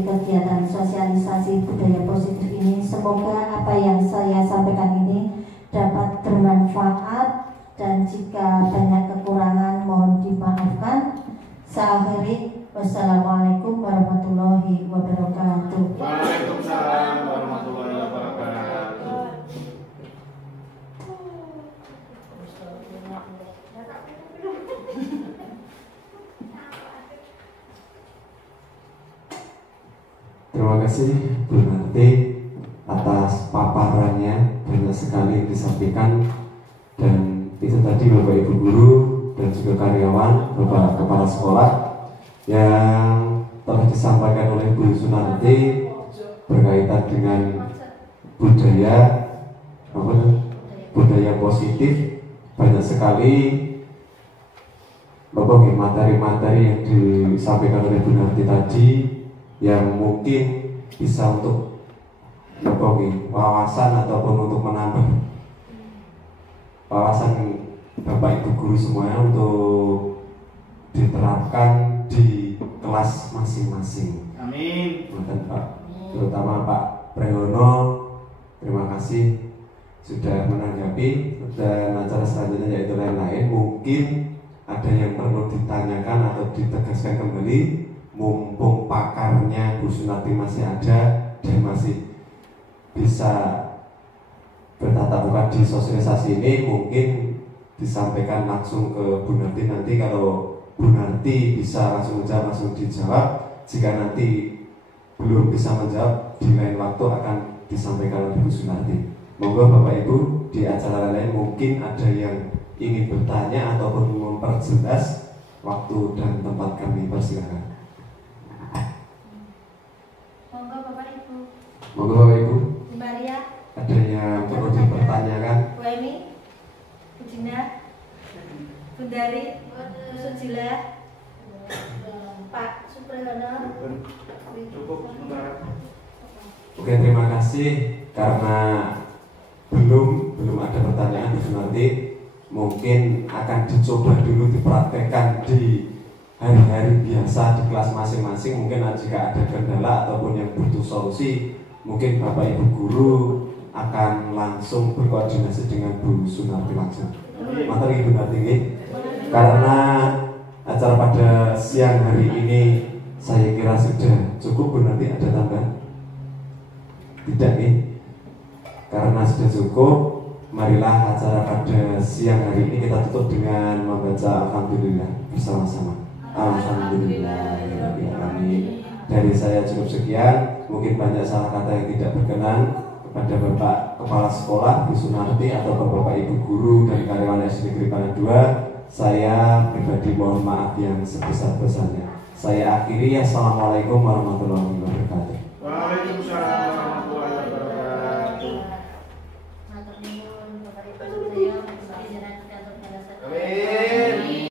mengikuti kegiatan sosialisasi budaya positif ini. Semoga apa yang saya sampaikan ini dapat bermanfaat, dan jika banyak kekurangan mohon dimaafkan. Saya akhiri, wassalamualaikum warahmatullahi wabarakatuh. Waalaikumsalam warahmatullahi wabarakatuh. Terima kasih Bu Narti atas paparannya, banyak sekali yang disampaikan, dan itu tadi Bapak Ibu guru dan juga karyawan, Bapak Kepala Sekolah yang telah disampaikan oleh Bu Sunarti berkaitan dengan budaya positif. Banyak sekali materi-materi yang disampaikan oleh Bu Narti tadi yang mungkin bisa untuk wawasan ataupun untuk menambah wawasan Bapak Ibu guru semuanya untuk diterapkan di kelas masing-masing. Amin. Pak, terutama Pak Prehono, terima kasih sudah menanggapi. Dan acara selanjutnya yaitu lain-lain, mungkin ada yang perlu ditanyakan atau ditegaskan kembali. Mumpung pakarnya Bu Sunarti masih ada dan masih bisa bertatap muka di sosialisasi ini, mungkin disampaikan langsung ke Bu Narti. Nanti kalau Bu Narti bisa langsung menjawab, langsung dijawab. Jika nanti belum bisa menjawab, di lain waktu akan disampaikan oleh Bu Sunarti. Monggo Bapak Ibu, di acara lain mungkin ada yang ingin bertanya ataupun memperjelas, waktu dan tempat kami persilakan. Monggo Bapak Ibu. Monggo Bapak Ibu. Bu Maria. Ada yang perlu dipertanyakan? Bu Emi. Bu Dina. Bu Dari. Bu Sujila. Pak Supriyono. Cukup sementara. Oke, terima kasih. Karena belum ada pertanyaan Bu Sunarti, mungkin akan dicoba dulu dipraktekkan di hari-hari biasa di kelas masing-masing. Mungkin jika ada kendala ataupun yang butuh solusi, mungkin Bapak Ibu guru akan langsung berkoordinasi dengan Bu Sunarti langsung. Matur Ibu Narti. Karena acara pada siang hari ini saya kira sudah cukup. Bu Narti, ada tambahan? Tidak nih. Karena sudah cukup, marilah acara pada siang hari ini kita tutup dengan membaca Alhamdulillah bersama-sama. Alhamdulillahirrahmanirrahim. Dari saya cukup sekian. Mungkin banyak salah kata yang tidak berkenan kepada Bapak Kepala Sekolah Bu Sunarti atau Bapak Ibu guru dan karyawan SD Negeri Panen 2. Saya pribadi mohon maaf yang sebesar-besarnya. Saya akhiri. Assalamualaikum warahmatullahi wabarakatuh. Waalaikumsalam.